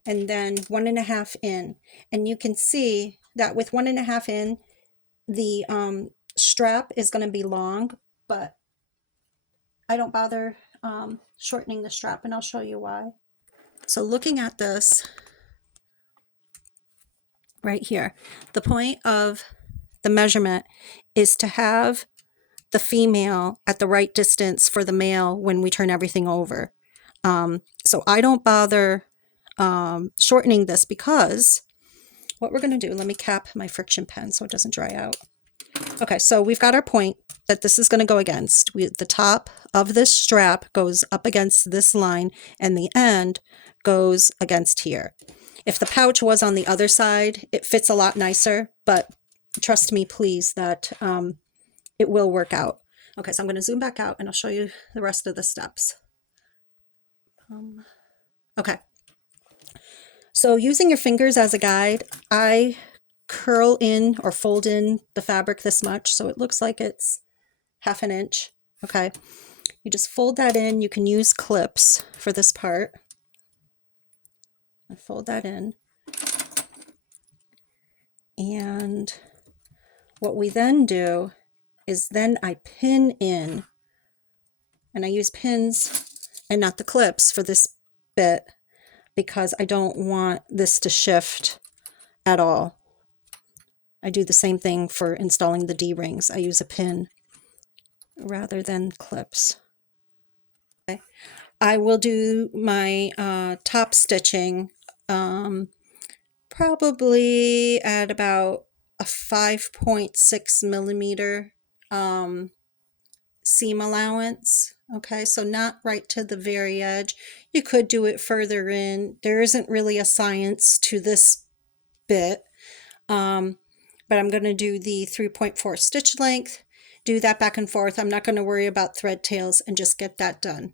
and then 1.5 in, and you can see that with 1.5 in, the strap is going to be long, but I don't bother shortening the strap, and I'll show you why. So looking at this right here, the point of the measurement is to have the female at the right distance for the male when we turn everything over. So I don't bother shortening this, because what we're going to do, let me cap my friction pen so it doesn't dry out. Okay, so we've got our point that this is going to go against. The top of this strap goes up against this line, and the end goes against here. If the pouch was on the other side, it fits a lot nicer, but trust me, please, that it will work out. Okay, so I'm going to zoom back out, and I'll show you the rest of the steps. Okay, so using your fingers as a guide, I curl in or fold in the fabric this much, so it looks like it's 1/2 inch. Okay, you just fold that in. You can use clips for this part. I fold that in, and what we then do is then I pin in, and I use pins and not the clips for this bit, because I don't want this to shift at all. I do the same thing for installing the D-rings. I use a pin rather than clips. Okay. I will do my top stitching probably at about a 5.6 millimeter seam allowance. Okay, so not right to the very edge. You could do it further in. There isn't really a science to this bit, but I'm going to do the 3.4 stitch length, do that back and forth. I'm not going to worry about thread tails, and just get that done.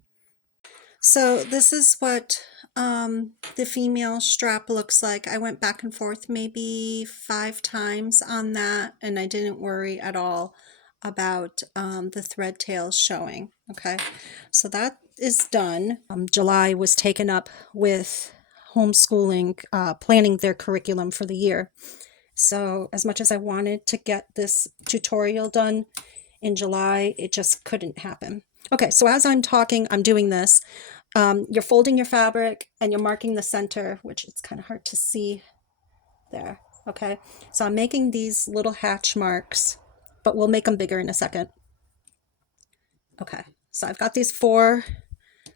So this is what the female strap looks like. I went back and forth maybe 5 times on that, and I didn't worry at all about the thread tails showing. Okay, so that is done. July was taken up with homeschooling, planning their curriculum for the year. So as much as I wanted to get this tutorial done in July, it just couldn't happen. Okay, so as I'm talking, I'm doing this. You're folding your fabric and you're marking the center, which it's kind of hard to see there. Okay, so I'm making these little hatch marks, but we'll make them bigger in a second. Okay, so I've got these 4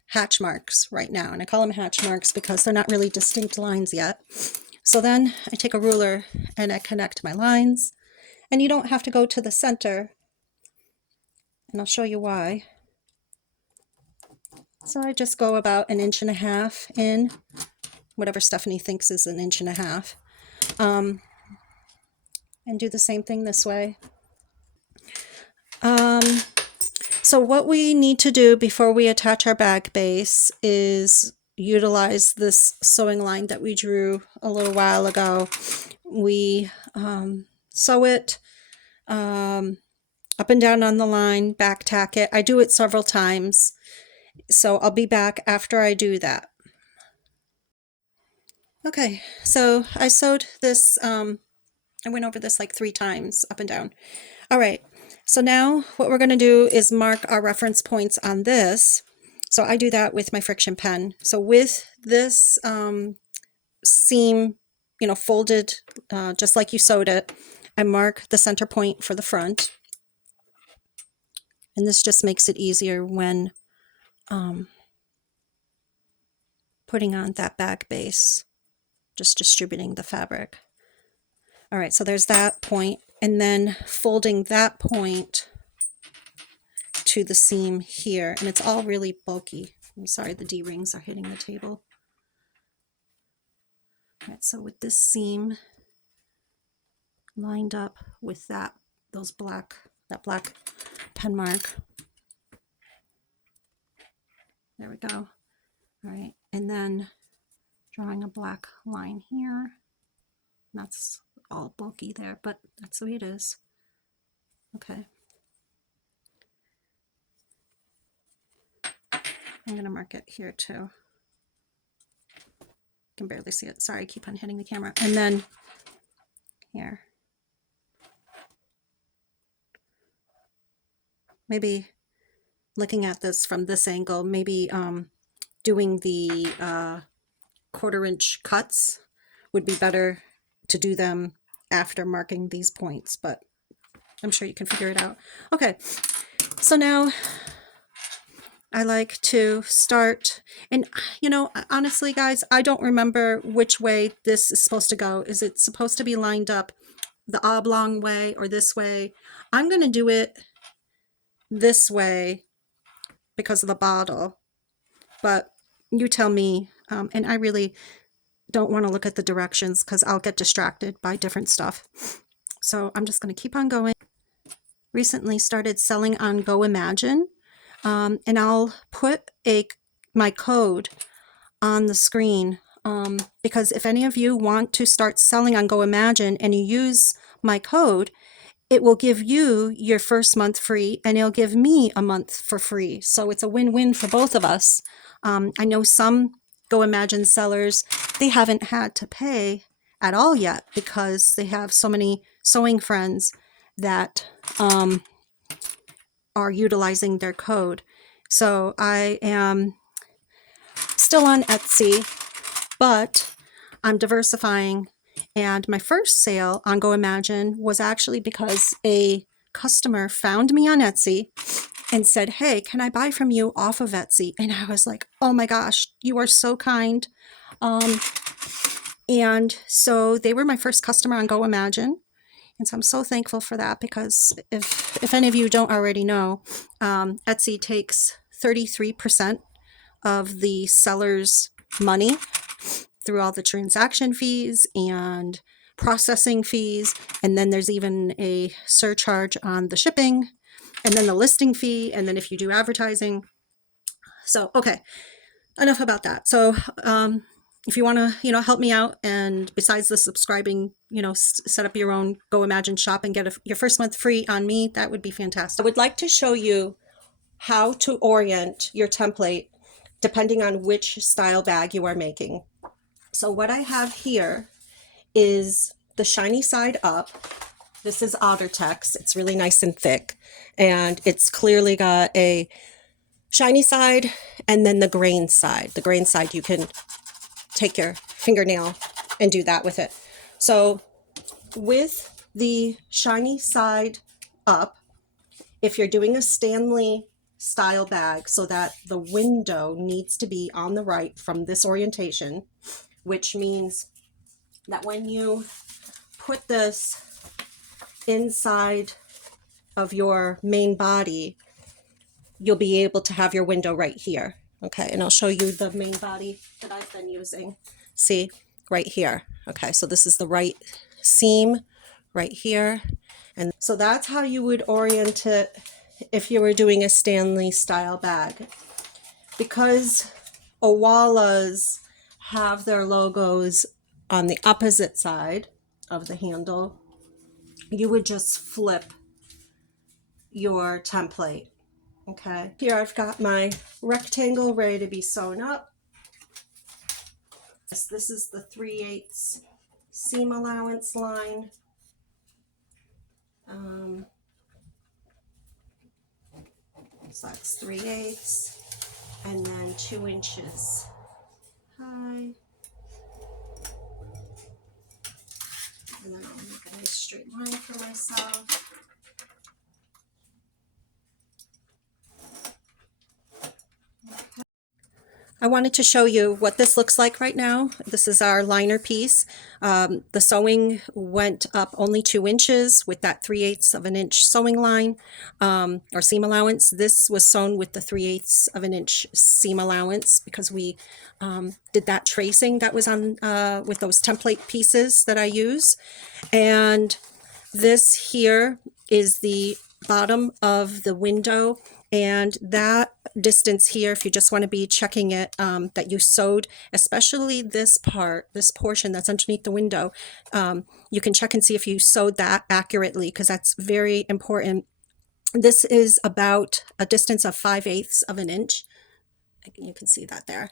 hatch marks right now, and I call them hatch marks because they're not really distinct lines yet. So then I take a ruler and I connect my lines, And you don't have to go to the center, and I'll show you why. So I just go about 1.5 inches in, whatever Stephanie thinks is 1.5 inches, and do the same thing this way. So what we need to do before we attach our bag base is utilize this sewing line that we drew a little while ago. We sew it up and down on the line, back tack it. I do it several times, so I'll be back after I do that. Okay, so I sewed this, I went over this like 3 times up and down. All right, so now what we're going to do is mark our reference points on this. So I do that with my friction pen. So with this seam, you know, folded just like you sewed it, I mark the center point for the front. And this just makes it easier when putting on that bag base, just distributing the fabric. All right, so there's that point, and then folding that point to the seam here, and it's all really bulky. I'm sorry, the D-rings are hitting the table. All right, so with this seam lined up with that black pen mark. There we go. All right, and then drawing a black line here. That's all bulky there, but that's the way it is. Okay. I'm going to mark it here too. I can barely see it. Sorry, I keep on hitting the camera. And then here. Maybe looking at this from this angle, maybe doing the 1/4 inch cuts would be better to do them after marking these points, but I'm sure you can figure it out. Okay, so now I like to start, and you know, honestly guys, I don't remember which way this is supposed to go. Is it supposed to be lined up the oblong way or this way? I'm going to do it this way because of the bottle, but you tell me. And I really don't want to look at the directions because I'll get distracted by different stuff. So I'm just going to keep on going. Recently started selling on Go Imagine, and I'll put my code on the screen because if any of you want to start selling on Go Imagine and you use my code, it will give you your first month free and it'll give me a month for free. So it's a win-win for both of us. I know some Go Imagine sellers, they haven't had to pay at all yet because they have so many sewing friends that are utilizing their code. So I am still on Etsy, but I'm diversifying. And my first sale on Go Imagine was actually because a customer found me on Etsy and said, hey, can I buy from you off of Etsy? And I was like, oh my gosh, you are so kind. And so they were my first customer on Go Imagine. And so I'm so thankful for that because if any of you don't already know, Etsy takes 33% of the seller's money through all the transaction fees and processing fees. And then there's even a surcharge on the shipping and then the listing fee. And then if you do advertising. So, okay, enough about that. So, if you want to, help me out and besides the subscribing, set up your own Go Imagine shop and get your first month free on me, that would be fantastic. I would like to show you how to orient your template depending on which style bag you are making. So what I have here is the shiny side up. This is Ottertex. It's really nice and thick, and it's clearly got a shiny side and then the grain side. The grain side, you can take your fingernail and do that with it. So with the shiny side up, if you're doing a Stanley style bag so that the window needs to be on the right from this orientation, which means that when you put this inside of your main body, you'll be able to have your window right here. Okay, and I'll show you the main body that I've been using. See, right here. Okay, so this is the right seam right here. And so that's how you would orient it if you were doing a Stanley style bag. Because Owalas have their logos on the opposite side of the handle, you would just flip your template. Okay, here I've got my rectangle ready to be sewn up. This is the 3/8 seam allowance line. So that's 3/8 and then 2 inches high. And then I'll make a nice straight line for myself. I wanted to show you what this looks like right now. This is our liner piece. The sewing went up only 2 inches with that 3/8 of an inch sewing line or seam allowance. This was sewn with the 3/8 of an inch seam allowance because we did that tracing that was on with those template pieces that I use. And this here is the bottom of the window, and that distance here, if you just want to be checking it, that you sewed, especially this part, this portion that's underneath the window, you can check and see if you sewed that accurately, because that's very important. This is about a distance of 5/8 of an inch. You can see that there.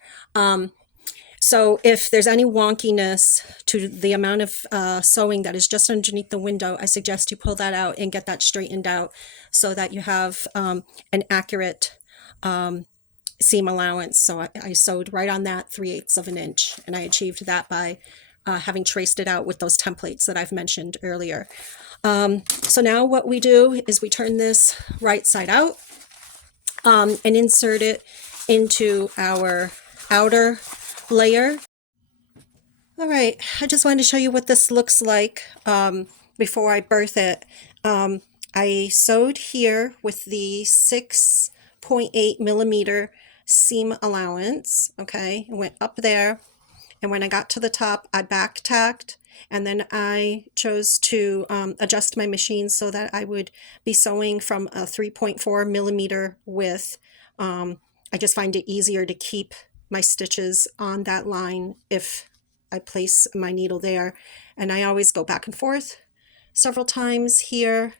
So if there's any wonkiness to the amount of sewing that is just underneath the window, I suggest you pull that out and get that straightened out so that you have an accurate seam allowance. So I sewed right on that 3/8 of an inch, and I achieved that by having traced it out with those templates that I've mentioned earlier. So now what we do is we turn this right side out and insert it into our outer layer. All right, I just wanted to show you what this looks like before I birth it. I sewed here with the 6.8 millimeter seam allowance. Okay, it went up there, and when I got to the top, I back tacked, and then I chose to adjust my machine so that I would be sewing from a 3.4 millimeter width. I just find it easier to keep my stitches on that line if I place my needle there, and I always go back and forth several times here.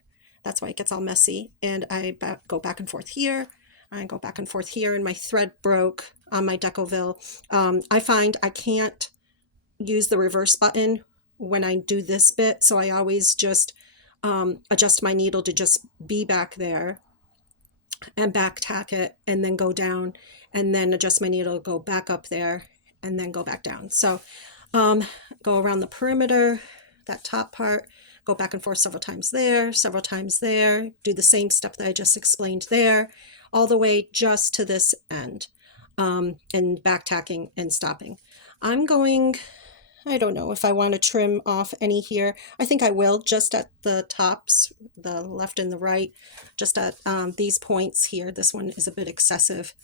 That's why it gets all messy, and I go back and forth here, I go back and forth here, and my thread broke on my Decovil. I find I can't use the reverse button when I do this bit, so I always just adjust my needle to just be back there and back tack it, and then go down, and then adjust my needle, go back up there, and then go back down. So go around the perimeter, that top part, go back and forth several times there, do the same step that I just explained there, all the way just to this end, and back tacking and stopping. I'm going, I don't know if I want to trim off any here. I think I will, just at the tops, the left and the right, just at these points here. This one is a bit excessive.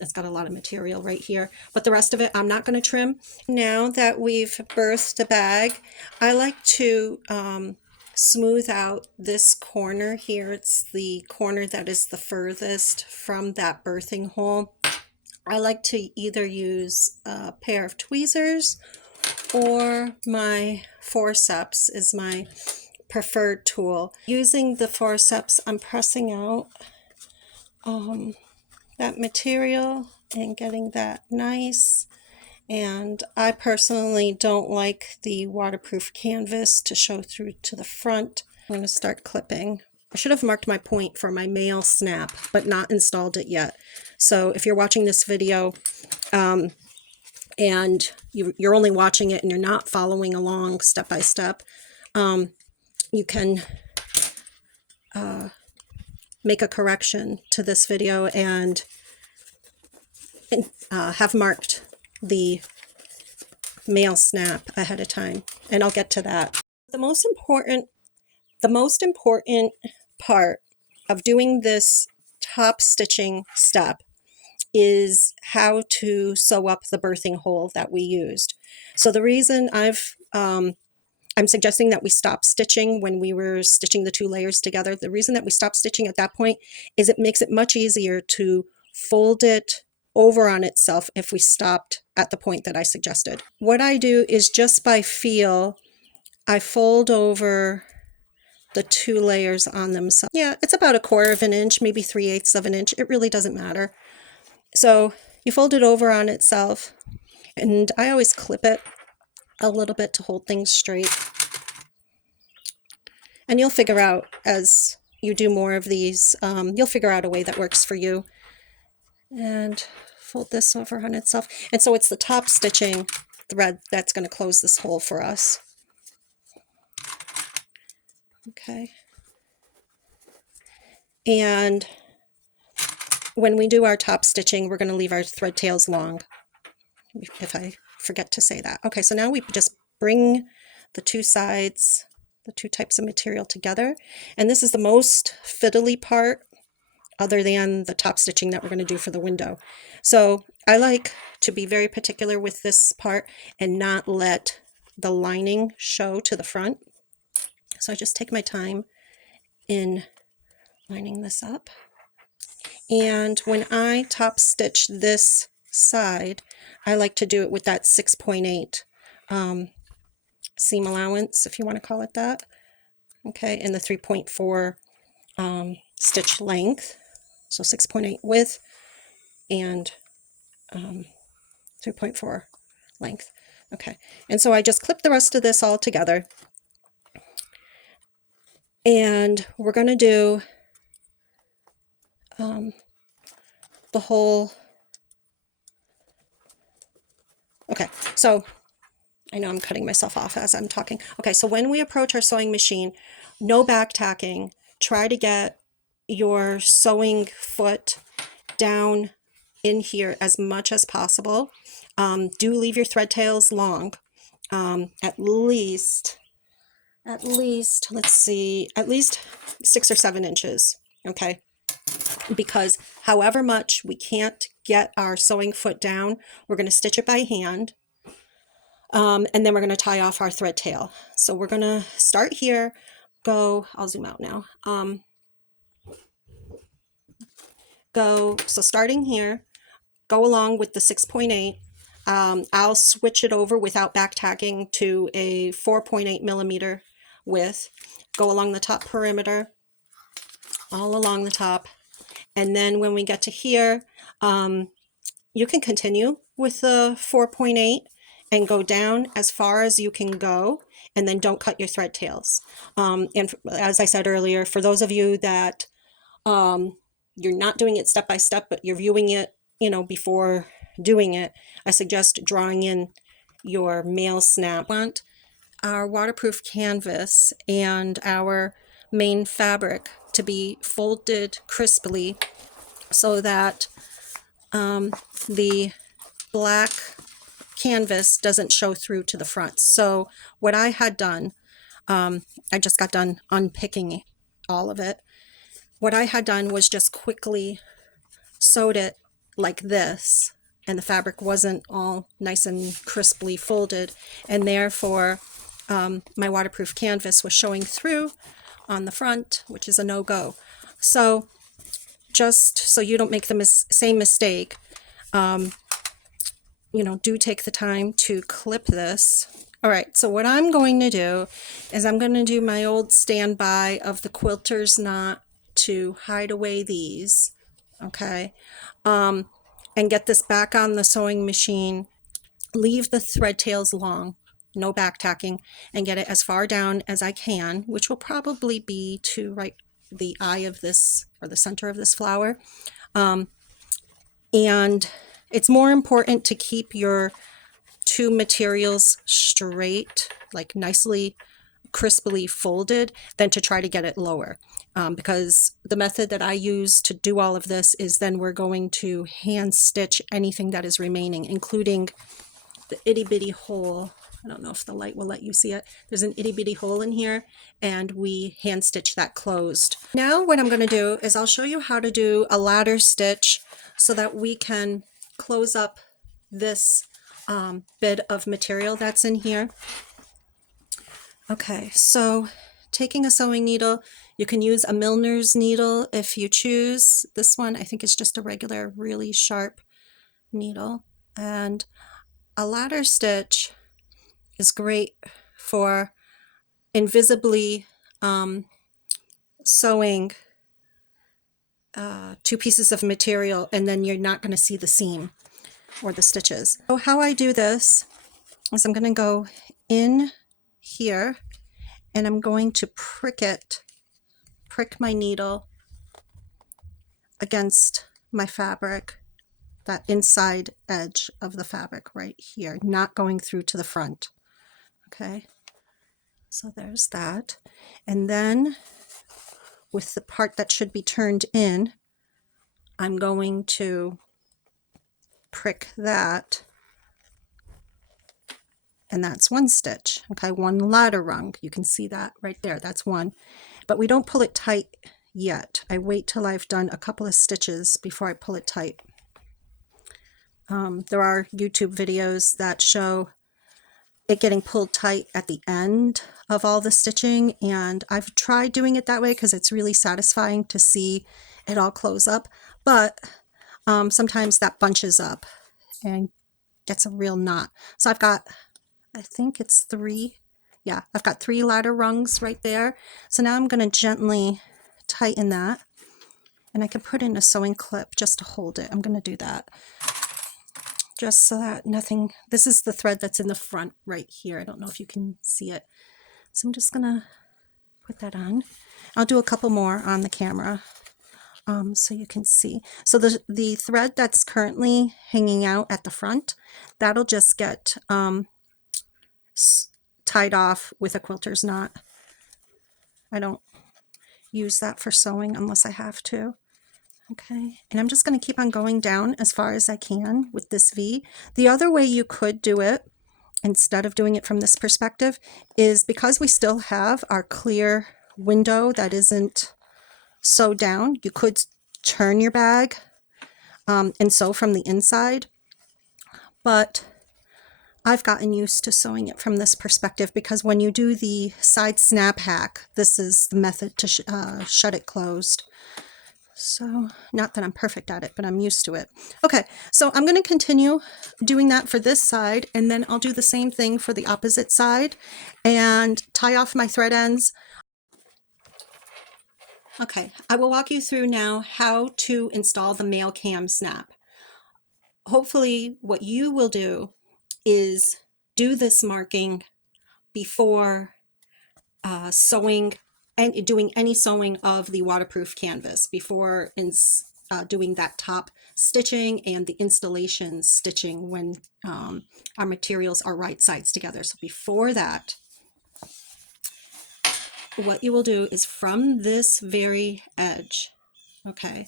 It's got a lot of material right here, but the rest of it I'm not going to trim. Now that we've birthed the bag, I like to smooth out this corner here. It's the corner that is the furthest from that birthing hole. I like to either use a pair of tweezers, or my forceps is my preferred tool. Using the forceps, I'm pressing out that material and getting that nice. And I personally don't like the waterproof canvas to show through to the front. I'm going to start clipping. I should have marked my point for my male snap, but not installed it yet. So if you're watching this video and you're only watching it and you're not following along step by step, you can make a correction to this video and have marked the male snap ahead of time, and I'll get to that. The most important The most important part of doing this top stitching step is how to sew up the birthing hole that we used. So the reason I'm suggesting that we stop stitching when we were stitching the 2 layers together. The reason that we stop stitching at that point is it makes it much easier to fold it over on itself if we stopped at the point that I suggested. What I do is just by feel, I fold over the 2 layers on themselves. Yeah, it's about 1/4 of an inch, maybe 3/8 of an inch. It really doesn't matter. So you fold it over on itself, and I always clip it a little bit to hold things straight. And you'll figure out as you do more of these, you'll figure out a way that works for you. And fold this over on itself. And so it's the top stitching thread that's going to close this hole for us. Okay. And when we do our top stitching, we're going to leave our thread tails long, if I forget to say that. Okay, so now we just bring the 2 sides, the 2 types of material together. And this is the most fiddly part, other than the top stitching that we're going to do for the window. So I like to be very particular with this part and not let the lining show to the front. So I just take my time in lining this up. And when I top stitch this side, I like to do it with that 6.8 seam allowance, if you want to call it that. Okay, and the 3.4 stitch length. So 6.8 width and 3.4 length. Okay, and so I just clip the rest of this all together. And we're going to do the whole. Okay, so I know I'm cutting myself off as I'm talking. Okay, so when we approach our sewing machine, no back tacking. Try to get your sewing foot down in here as much as possible. Do leave your thread tails long, at least, let's see, at least 6 or 7 inches, okay? Because however much we can't get our sewing foot down, we're going to stitch it by hand. And then we're going to tie off our thread tail. So we're going to start here, I'll zoom out now. So starting here, go along with the 6.8. I'll switch it over without back tacking to a 4.8 millimeter width. Go along the top perimeter, all along the top. And then when we get to here, you can continue with the 4.8 and go down as far as you can go, and then don't cut your thread tails. And as I said earlier, for those of you that you're not doing it step by step, but you're viewing it, before doing it, I suggest drawing in your mail snap. Want our waterproof canvas and our main fabric to be folded crisply so that the black canvas doesn't show through to the front. So what I had done, I just got done unpicking all of it. What I had done was just quickly sewed it like this, and the fabric wasn't all nice and crisply folded, and therefore my waterproof canvas was showing through on the front, which is a no-go. So just so you don't make the same mistake, do take the time to clip this. All right, so what I'm going to do is I'm going to do my old standby of the quilter's knot to hide away these, okay, and get this back on the sewing machine. Leave the thread tails long, no back tacking, and get it as far down as I can, which will probably be to right the eye of this, or the center of this flower. And it's more important to keep your 2 materials straight, like nicely crisply folded, than to try to get it lower, because the method that I use to do all of this is then we're going to hand stitch anything that is remaining, including the itty bitty hole. I don't know if the light will let you see it. There's an itty bitty hole in here, and we hand stitch that closed. Now what I'm going to do is I'll show you how to do a ladder stitch so that we can close up this bit of material that's in here. Okay, so taking a sewing needle, you can use a milliner's needle if you choose. This one I think is just a regular really sharp needle, and a ladder stitch is great for invisibly sewing two pieces of material, and then you're not going to see the seam or the stitches. So how I do this is I'm going to go in here and I'm going to prick my needle against my fabric, that inside edge of the fabric right here, not going through to the front. Okay, so there's that. And then with the part that should be turned in, I'm going to prick that, and that's one stitch. Okay, one ladder rung. You can see that right there. That's one. But we don't pull it tight yet. I wait till I've done a couple of stitches before I pull it tight. There are YouTube videos that show it getting pulled tight at the end of all the stitching, and I've tried doing it that way because it's really satisfying to see it all close up, but sometimes that bunches up and gets a real knot. So I've got, I think it's three, yeah, I've got 3 ladder rungs right there. So now I'm going to gently tighten that, and I can put in a sewing clip just to hold it. I'm going to do that just so that nothing, this is the thread that's in the front right here. I don't know if you can see it. So I'm just going to put that on. I'll do a couple more on the camera so you can see. So the thread that's currently hanging out at the front, that'll just get tied off with a quilter's knot. I don't use that for sewing unless I have to. Okay, and I'm just going to keep on going down as far as I can with this V. The other way you could do it, instead of doing it from this perspective, is because we still have our clear window that isn't sewed down, you could turn your bag and sew from the inside, but I've gotten used to sewing it from this perspective because when you do the side snap hack, this is the method to shut it closed. So, not that I'm perfect at it, but I'm used to it. Okay, so I'm going to continue doing that for this side, and then I'll do the same thing for the opposite side and tie off my thread ends. Okay, I will walk you through now how to install the male cam snap. Hopefully what you will do is do this marking before sewing and doing any sewing of the waterproof canvas, before doing that top stitching and the installation stitching when our materials are right sides together. So before that, what you will do is from this very edge, okay,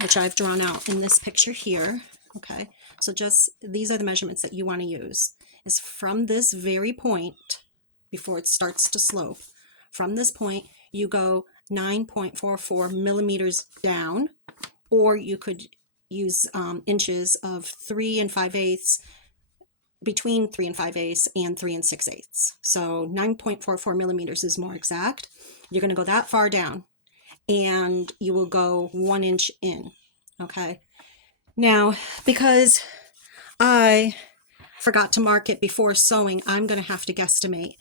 which I've drawn out in this picture here, okay, so just these are the measurements that you want to use, is from this very point, before it starts to slope, from this point you go 9.44 millimeters down, or you could use inches of 3 5/8, between 3 5/8 and 3 6/8. So 9.44 millimeters is more exact. You're going to go that far down, and you will go 1 inch in. Okay. Now, because I forgot to mark it before sewing, I'm going to have to guesstimate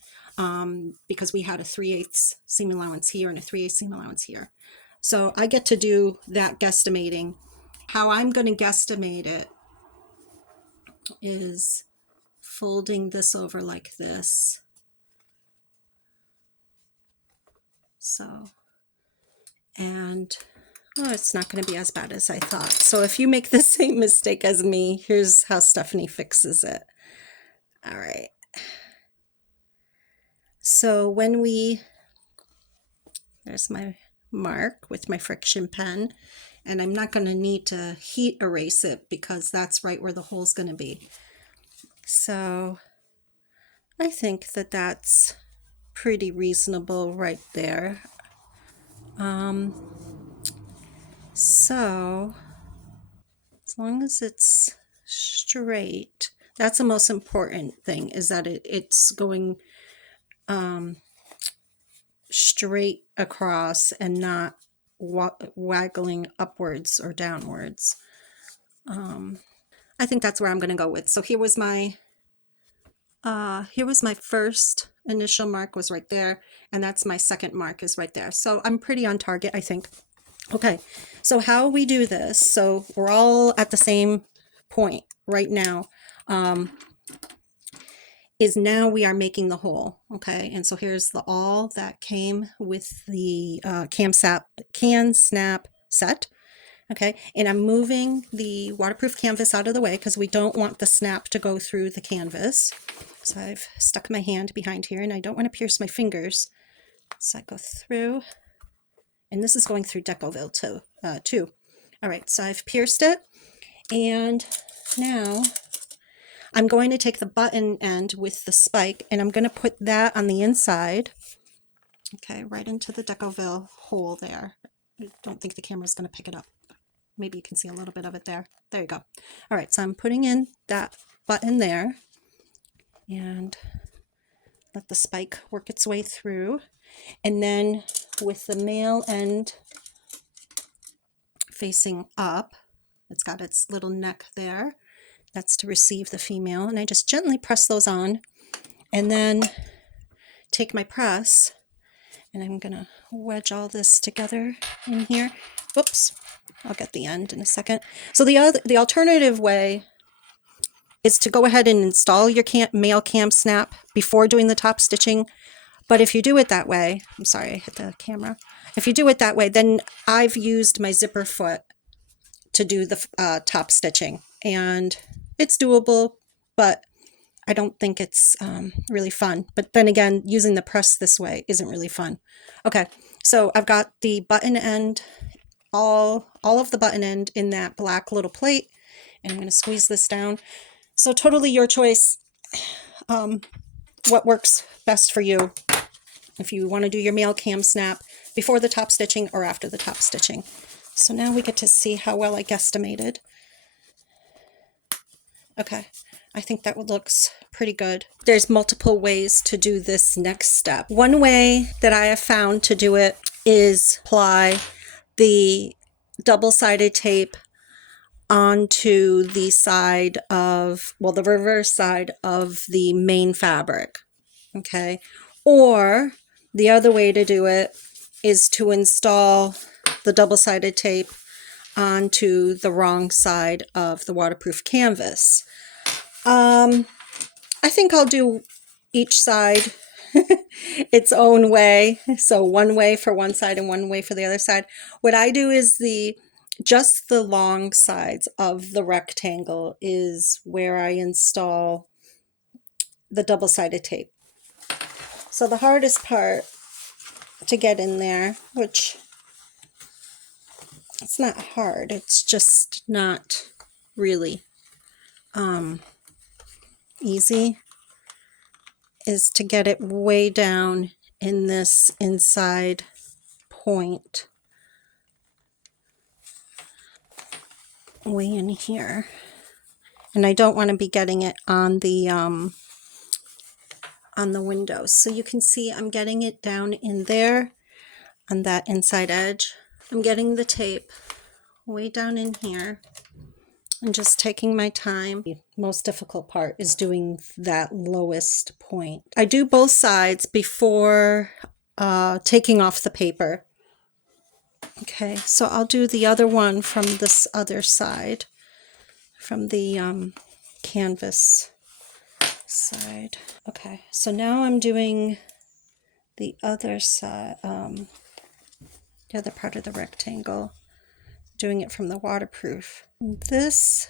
because we had a 3/8 seam allowance here and a 3/8 seam allowance here. So I get to do that guesstimating. How I'm going to guesstimate it is folding this over like this. So, and oh, it's not going to be as bad as I thought. So if you make the same mistake as me, here's how Stephanie fixes it. All right. So when there's my mark with my friction pen, and I'm not going to need to heat erase it because that's right where the hole's going to be. So I think that that's pretty reasonable right there. So as long as it's straight, that's the most important thing, is that it's going straight across and not waggling upwards or downwards. I think that's where I'm going to go with. So here was my first initial mark was right there, and that's my second mark is right there. So I'm pretty on target, I think. Okay, so how we do this, so we're all at the same point right now, is now we are making the hole. Okay, and so here's the awl that came with the can snap set. Okay, and I'm moving the waterproof canvas out of the way because we don't want the snap to go through the canvas. So I've stuck my hand behind here, and I don't want to pierce my fingers. So I go through, and this is going through Decovil too. All right, so I've pierced it, and now I'm going to take the button end with the spike, and I'm going to put that on the inside. Okay, right into the Decovil hole there. I don't think the camera's going to pick it up. Maybe you can see a little bit of it there. There you go. All right, so I'm putting in that button there and let the spike work its way through. And then with the male end facing up, it's got its little neck there. That's to receive the female. And I just gently press those on and then take my press, and I'm going to wedge all this together in here. Whoops. I'll get the end in a second. So the alternative way is to go ahead and install your male cam snap before doing the top stitching. But if you do it that way, I'm sorry, I hit the camera. If you do it that way, then I've used my zipper foot to do the top stitching, and it's doable, but I don't think it's really fun. But then again, using the press this way isn't really fun. Okay, so I've got the button end, all of the button end in that black little plate, and I'm going to squeeze this down. So totally your choice, what works best for you. If you want to do your male cam snap before the top stitching or after the top stitching. So now we get to see how well I guesstimated. Okay, I think that looks pretty good. There's multiple ways to do this next step. One way that I have found to do it is apply the double-sided tape onto the side of, well, the reverse side of the main fabric. Okay, or the other way to do it is to install the double-sided tape onto the wrong side of the waterproof canvas. I think I'll do each side its own way. So one way for one side and one way for the other side. What I do is just the long sides of the rectangle is where I install the double-sided tape. So the hardest part to get in there, which it's not hard, it's just not really easy, is to get it way down in this inside point, way in here. And I don't want to be getting it on the windows. So you can see I'm getting it down in there on that inside edge. I'm getting the tape way down in here and just taking my time. The most difficult part is doing that lowest point. I do both sides before taking off the paper. Okay, so I'll do the other one from this other side, from the canvas side. Okay, so now I'm doing the other side, the other part of the rectangle, doing it from the waterproof. This,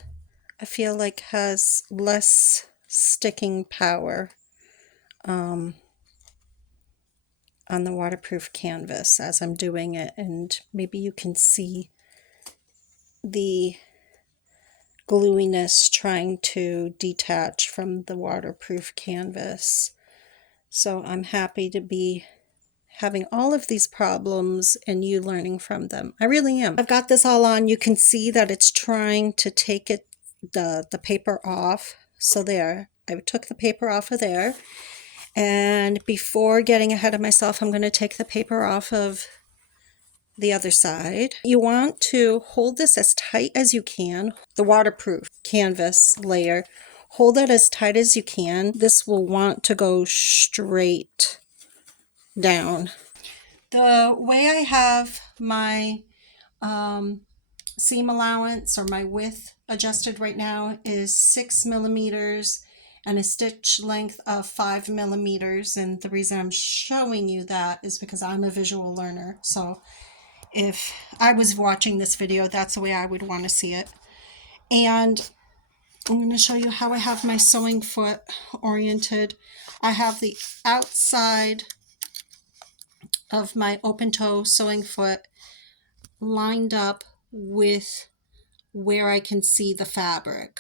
I feel like, has less sticking power on the waterproof canvas as I'm doing it, and maybe you can see the gluiness trying to detach from the waterproof canvas. So I'm happy to be having all of these problems and you learning from them. I really am. I've got this all on. You can see that it's trying to take the paper off. So there, I took the paper off of there. And before getting ahead of myself, I'm going to take the paper off of the other side. You want to hold this as tight as you can, the waterproof canvas layer. Hold it as tight as you can. This will want to go straight down. The way I have my seam allowance or my width adjusted right now is 6 millimeters and a stitch length of 5 millimeters. And the reason I'm showing you that is because I'm a visual learner. So if I was watching this video, that's the way I would want to see it. And I'm going to show you how I have my sewing foot oriented. I have the outside of my open toe sewing foot lined up with where I can see the fabric,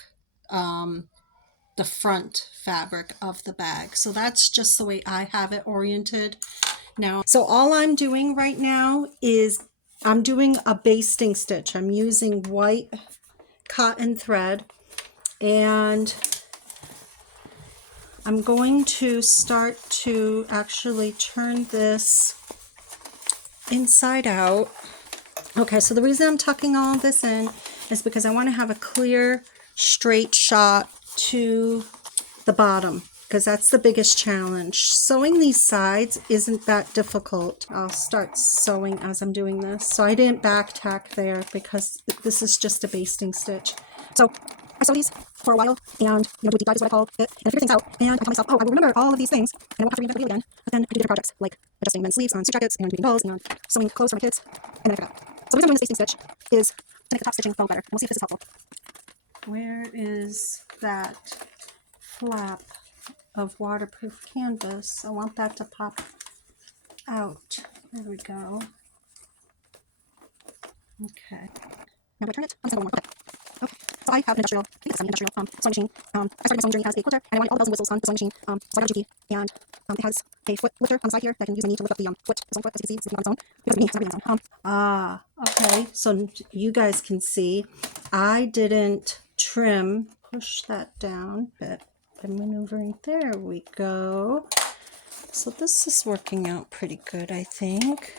the front fabric of the bag. So that's just the way I have it oriented now. So all I'm doing right now is I'm doing a basting stitch. I'm using white cotton thread, and I'm going to start to actually turn this inside out. Okay, so the reason I'm tucking all of this in is because I want to have a clear, straight shot to the bottom, because that's the biggest challenge. Sewing these sides isn't that difficult. I'll start sewing as I'm doing this. So I didn't back tack there because this is just a basting stitch. So I sew these for a while, and do a deep dive is what I call it, and I figure things out, and I tell myself, oh, I will remember all of these things, and I won't have to reinvent the wheel again. But then I do different projects, like adjusting men's sleeves on suit jackets, and reading dolls, and sewing clothes for my kids, and then I forgot. So the reason I'm doing this basting stitch is to make the top stitching flow better. We'll see if this is helpful. Where is that flap of waterproof canvas? I want that to pop out. There we go. Okay. Now do I turn it? I'm just going to go one more. Okay. So I have an industrial, I think it's an industrial sewing machine. I started my sewing journey as a quilter, and I wanted all the bells and whistles on the sewing machine. So I got a GP, and it has a foot lifter on the side here that I can use my knee to lift up the foot. The sewing foot, as you can see, it's sitting on its own. Because of me, it's not really on its own. Okay. So you guys can see, I didn't trim. Push that down a bit. I'm maneuvering. There we go. So this is working out pretty good, I think.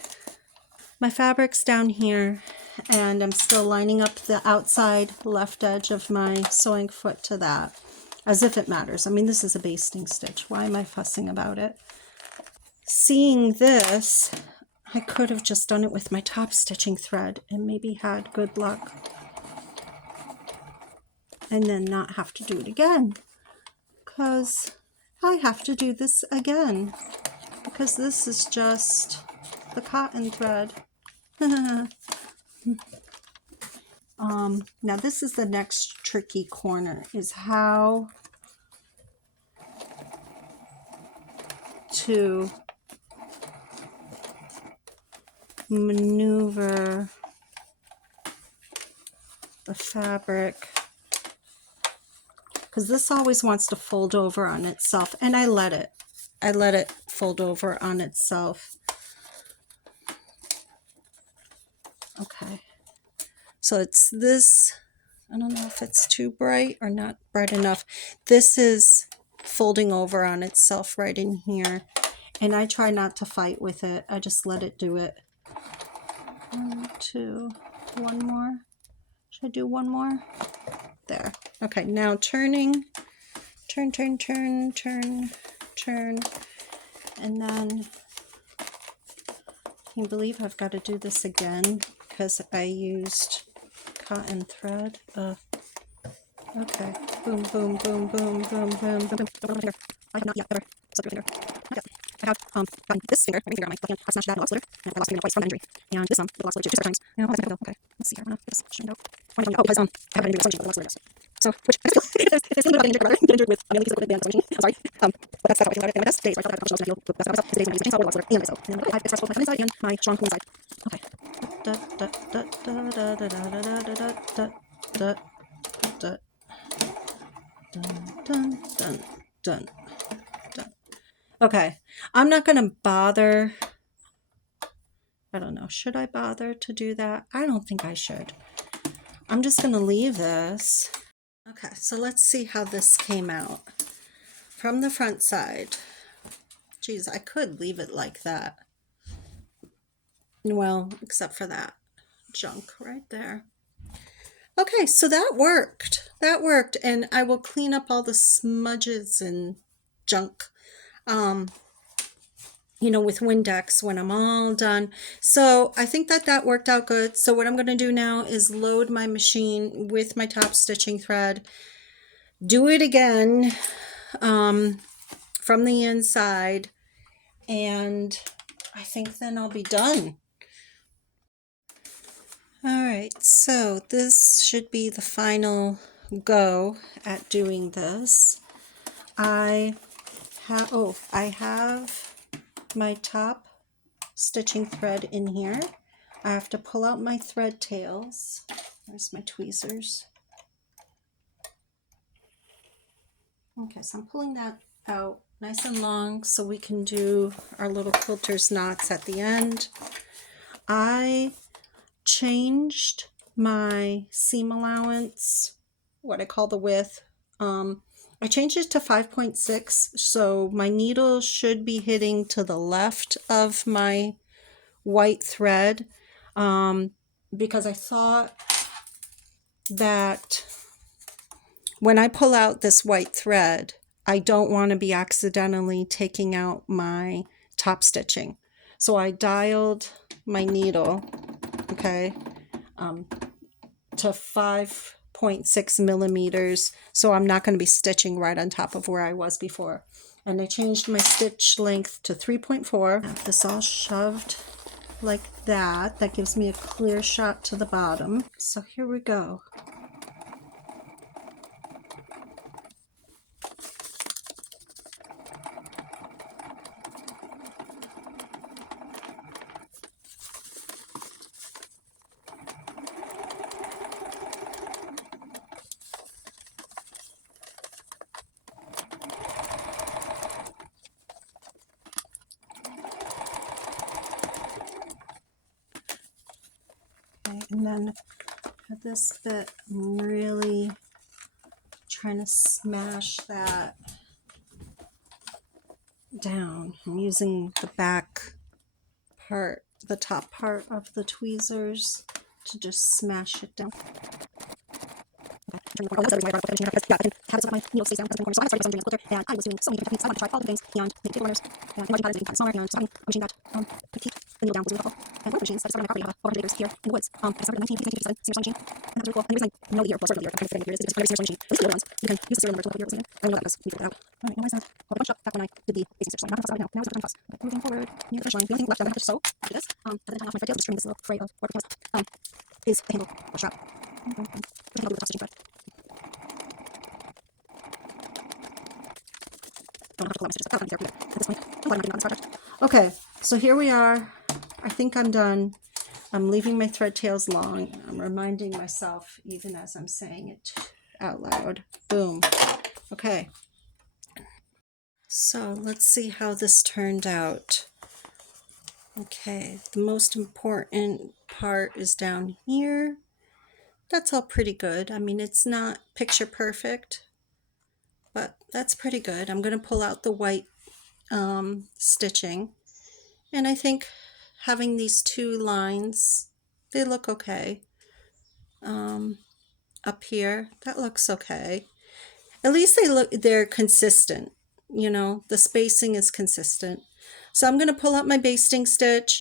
My fabric's down here, and I'm still lining up the outside left edge of my sewing foot to that, as if it matters. I mean, this is a basting stitch. Why am I fussing about it? Seeing this, I could have just done it with my top stitching thread and maybe had good luck, and then not have to do it again, because I have to do this again, because this is just the cotton thread. Now this is the next tricky corner, is how to maneuver the fabric, because this always wants to fold over on itself, and I let it fold over on itself. Okay, so it's this, I don't know if it's too bright or not bright enough. This is folding over on itself right in here, and I try not to fight with it. I just let it do it. 1, 2, one more. Should I do one more? There. Okay, now turning, turn, and then can you believe I've got to do this again because I used cotton thread? Okay. Boom, boom, boom, boom, boom, boom, boom. Don't finger. I have not yet ever sewed through a finger. Not yet. I have gotten this finger, my ring finger on my left hand. I've smashed that in a log splitter, and I lost a finger twice from an injury. And this with a log splitter two separate times. Now, how's that gonna go? Okay. Let's see here. I wanna get this straightened out. Oh, because I haven't been doing a sewing machine with a log splitter. So, which I feel if there's something about getting injured, get injured with a really band sewing machine. I'm sorry. But that's how I feel about it. And my best days, I felt like I was heal. The best of myself is the days when I use a chainsaw with a log splitter and I sew. And then I express both my feminine side and my strong queen side. Okay. Da da da da da da da da da da da. Dun, dun, dun, dun, dun. Okay, I'm not going to bother. I don't know. Should I bother to do that? I don't think I should. I'm just going to leave this. Okay, so let's see how this came out from the front side. Geez, I could leave it like that. Well, except for that junk right there. Okay, so that worked. That worked, and I will clean up all the smudges and junk, with Windex when I'm all done. So I think that worked out good. So what I'm going to do now is load my machine with my top stitching thread, do it again from the inside, and I think then I'll be done. All right, so this should be the final go at doing this. I have my top stitching thread in here. I have to pull out my thread tails. There's my tweezers. Okay, so I'm pulling that out nice and long so we can do our little quilter's knots at the end. I changed my seam allowance, what I call the width. I changed it to 5.6, so my needle should be hitting to the left of my white thread, because I thought that when I pull out this white thread, I don't want to be accidentally taking out my top stitching. So I dialed my needle, okay, to 5.6 millimeters, so I'm not going to be stitching right on top of where I was before. And I changed my stitch length to 3.4. Have this all shoved like that. That gives me a clear shot to the bottom. So here we go. And then at this bit, I'm really trying to smash that down. I'm using the back part, the top part of the tweezers to just smash it down. And I was doing so many different techniques. I wanted to try all the things and make big orders. And the machine got smaller, and so the machine got petite. The needle down was really helpful. And one of the machines, I started on my property, I have over 100 acres here in the woods. I started in 1957 Singer Sewing Machine, and that was really cool. And the reason I know the year, well, sort of the year, I'm kind of forgetting the year, is just whenever Singer Sewing Machine, at least the older ones, you can use the serial number to look up what year it was in. I know that was, you figure it out. All right, now where's that? Well, I bunched up back when I did the basic stitch, so I'm not going to fuss out right now. Now is the time to fuss. Okay, moving forward, near the finish line. The only thing left that I'm going to have to sew after this, other than tying off my thread tails, just trimming this little fray of border tails, is the handle or strap. Which I think I'll do with the top stitching thread. Don't have to pull out my stitches out there at this point. I'm glad I'm doing on this project. Okay, so here we are. I think I'm done. I'm leaving my thread tails long. I'm reminding myself even as I'm saying it out loud. Boom. Okay. So let's see how this turned out. Okay, the most important part is down here. That's all pretty good. I mean, it's not picture perfect, but that's pretty good. I'm going to pull out the white stitching, and I think having these two lines, they look okay. Up here, that looks okay. At least they're consistent, the spacing is consistent. So I'm going to pull out my basting stitch.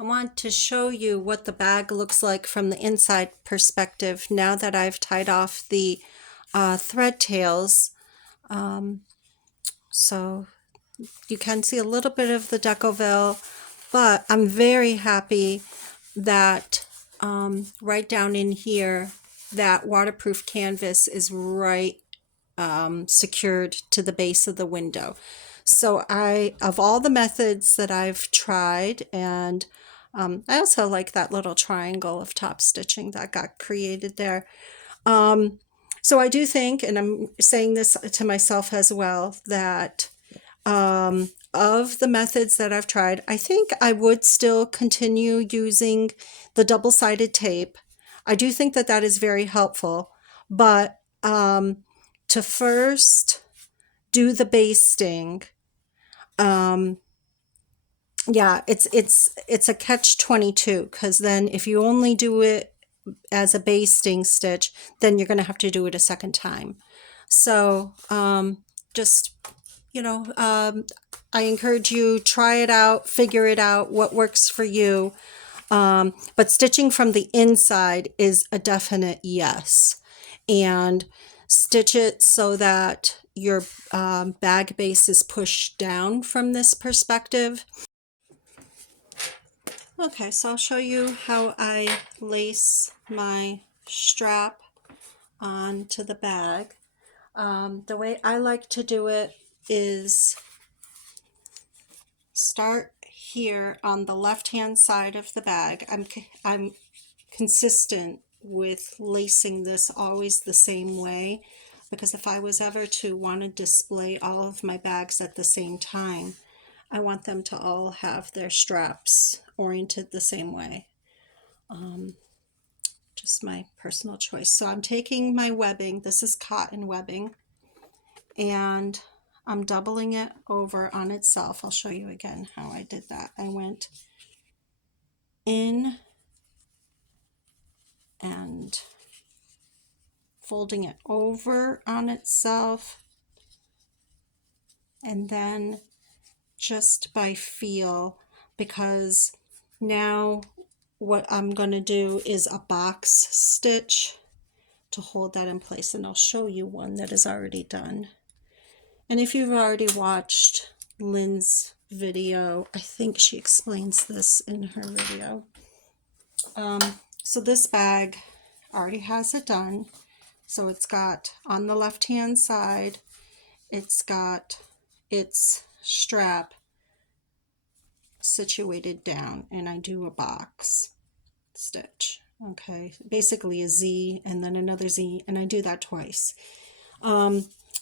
I want to show you what the bag looks like from the inside perspective now that I've tied off the thread tails. So you can see a little bit of the Decovil, but I'm very happy that right down in here, that waterproof canvas is right secured to the base of the window. So of all the methods that I've tried, and I also like that little triangle of top stitching that got created there. So I do think, and I'm saying this to myself as well, that of the methods that I've tried, I think I would still continue using the double-sided tape. I do think that that is very helpful, but to first do the basting, um, yeah, it's a catch-22, because then if you only do it as a basting stitch, then you're going to have to do it a second time. So just, you know, I encourage you, try it out, figure it out, what works for you. But stitching from the inside is a definite yes. And stitch it so that your bag base is pushed down from this perspective. Okay, so I'll show you how I lace my strap onto the bag. The way I like to do it is start here on the left hand side of the bag. I'm consistent with lacing this always the same way, because if I was ever to want to display all of my bags at the same time, I want them to all have their straps oriented the same way. Just my personal choice. So I'm taking my webbing, this is cotton webbing, and I'm doubling it over on itself. I'll show you again how I did that. I went in and folding it over on itself, and then just by feel, because now what I'm going to do is a box stitch to hold that in place, and I'll show you one that is already done. And if you've already watched Linds' video, I think she explains this in her video. So this bag already has it done. So it's got, on the left hand side, it's got its strap situated down, and I do a box stitch. Okay, basically a Z and then another Z, and I do that twice.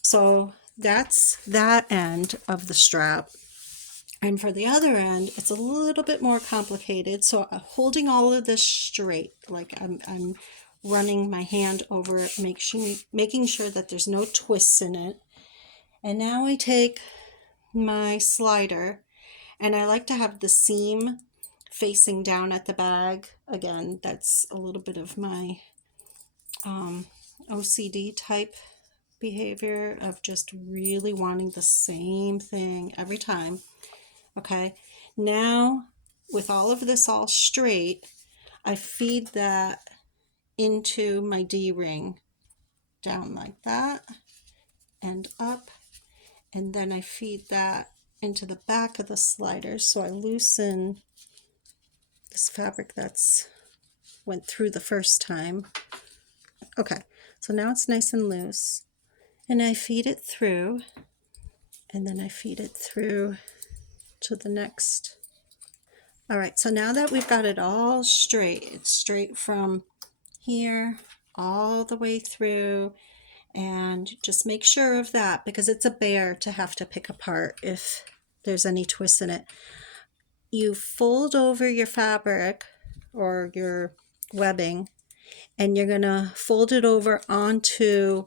So that's that end of the strap. And for the other end, it's a little bit more complicated. So holding all of this straight, like I'm running my hand over it, making sure that there's no twists in it. And now I take my slider, and I like to have the seam facing down at the bag. Again, that's a little bit of my OCD type behavior of just really wanting the same thing every time. Okay, now with all of this all straight, I feed that into my D-ring, down like that and up, and then I feed that into the back of the slider. So I loosen this fabric that's went through the first time. Okay, so now it's nice and loose, and I feed it through, and then I feed it through to the next. All right, so now that we've got it all straight, it's straight from here all the way through, and just make sure of that, because it's a bear to have to pick apart if there's any twists in it. You fold over your fabric or your webbing, and you're gonna fold it over onto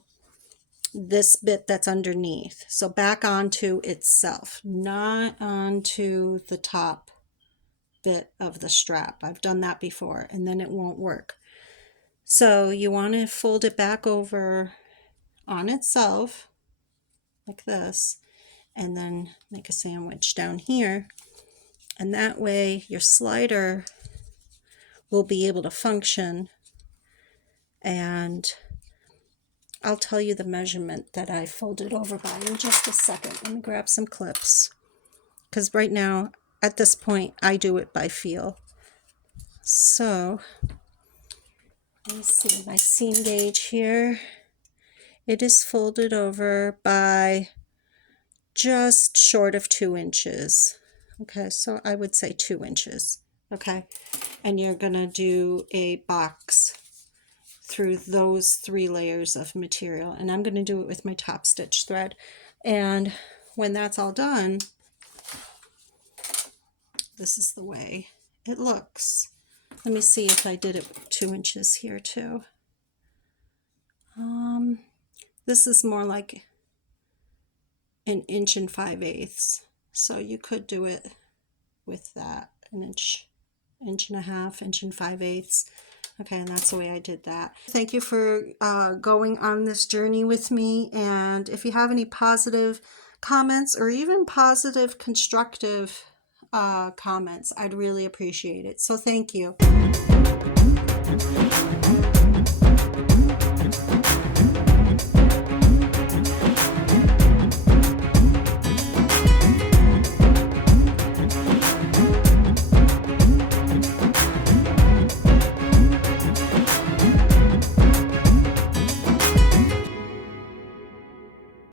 this bit that's underneath. So back onto itself, not onto the top bit of the strap. I've done that before, and then it won't work. So you want to fold it back over on itself like this, and then make a sandwich down here, and that way your slider will be able to function. And I'll tell you the measurement that I folded over by in just a second. Let me grab some clips, because right now at this point I do it by feel. So let me see my seam gauge here. It is folded over by just short of 2 inches. Okay, so I would say 2 inches. Okay, and you're gonna do a box through those 3 layers of material, and I'm going to do it with my top stitch thread. And when that's all done, this is the way it looks. Let me see if I did it 2 inches here too. This is more like 1 5/8. So you could do it with that, 1 inch, 1.5 inches, 1 5/8. Okay, and that's the way I did that. Thank you for going on this journey with me. And if you have any positive comments or even positive constructive comments, I'd really appreciate it. So thank you.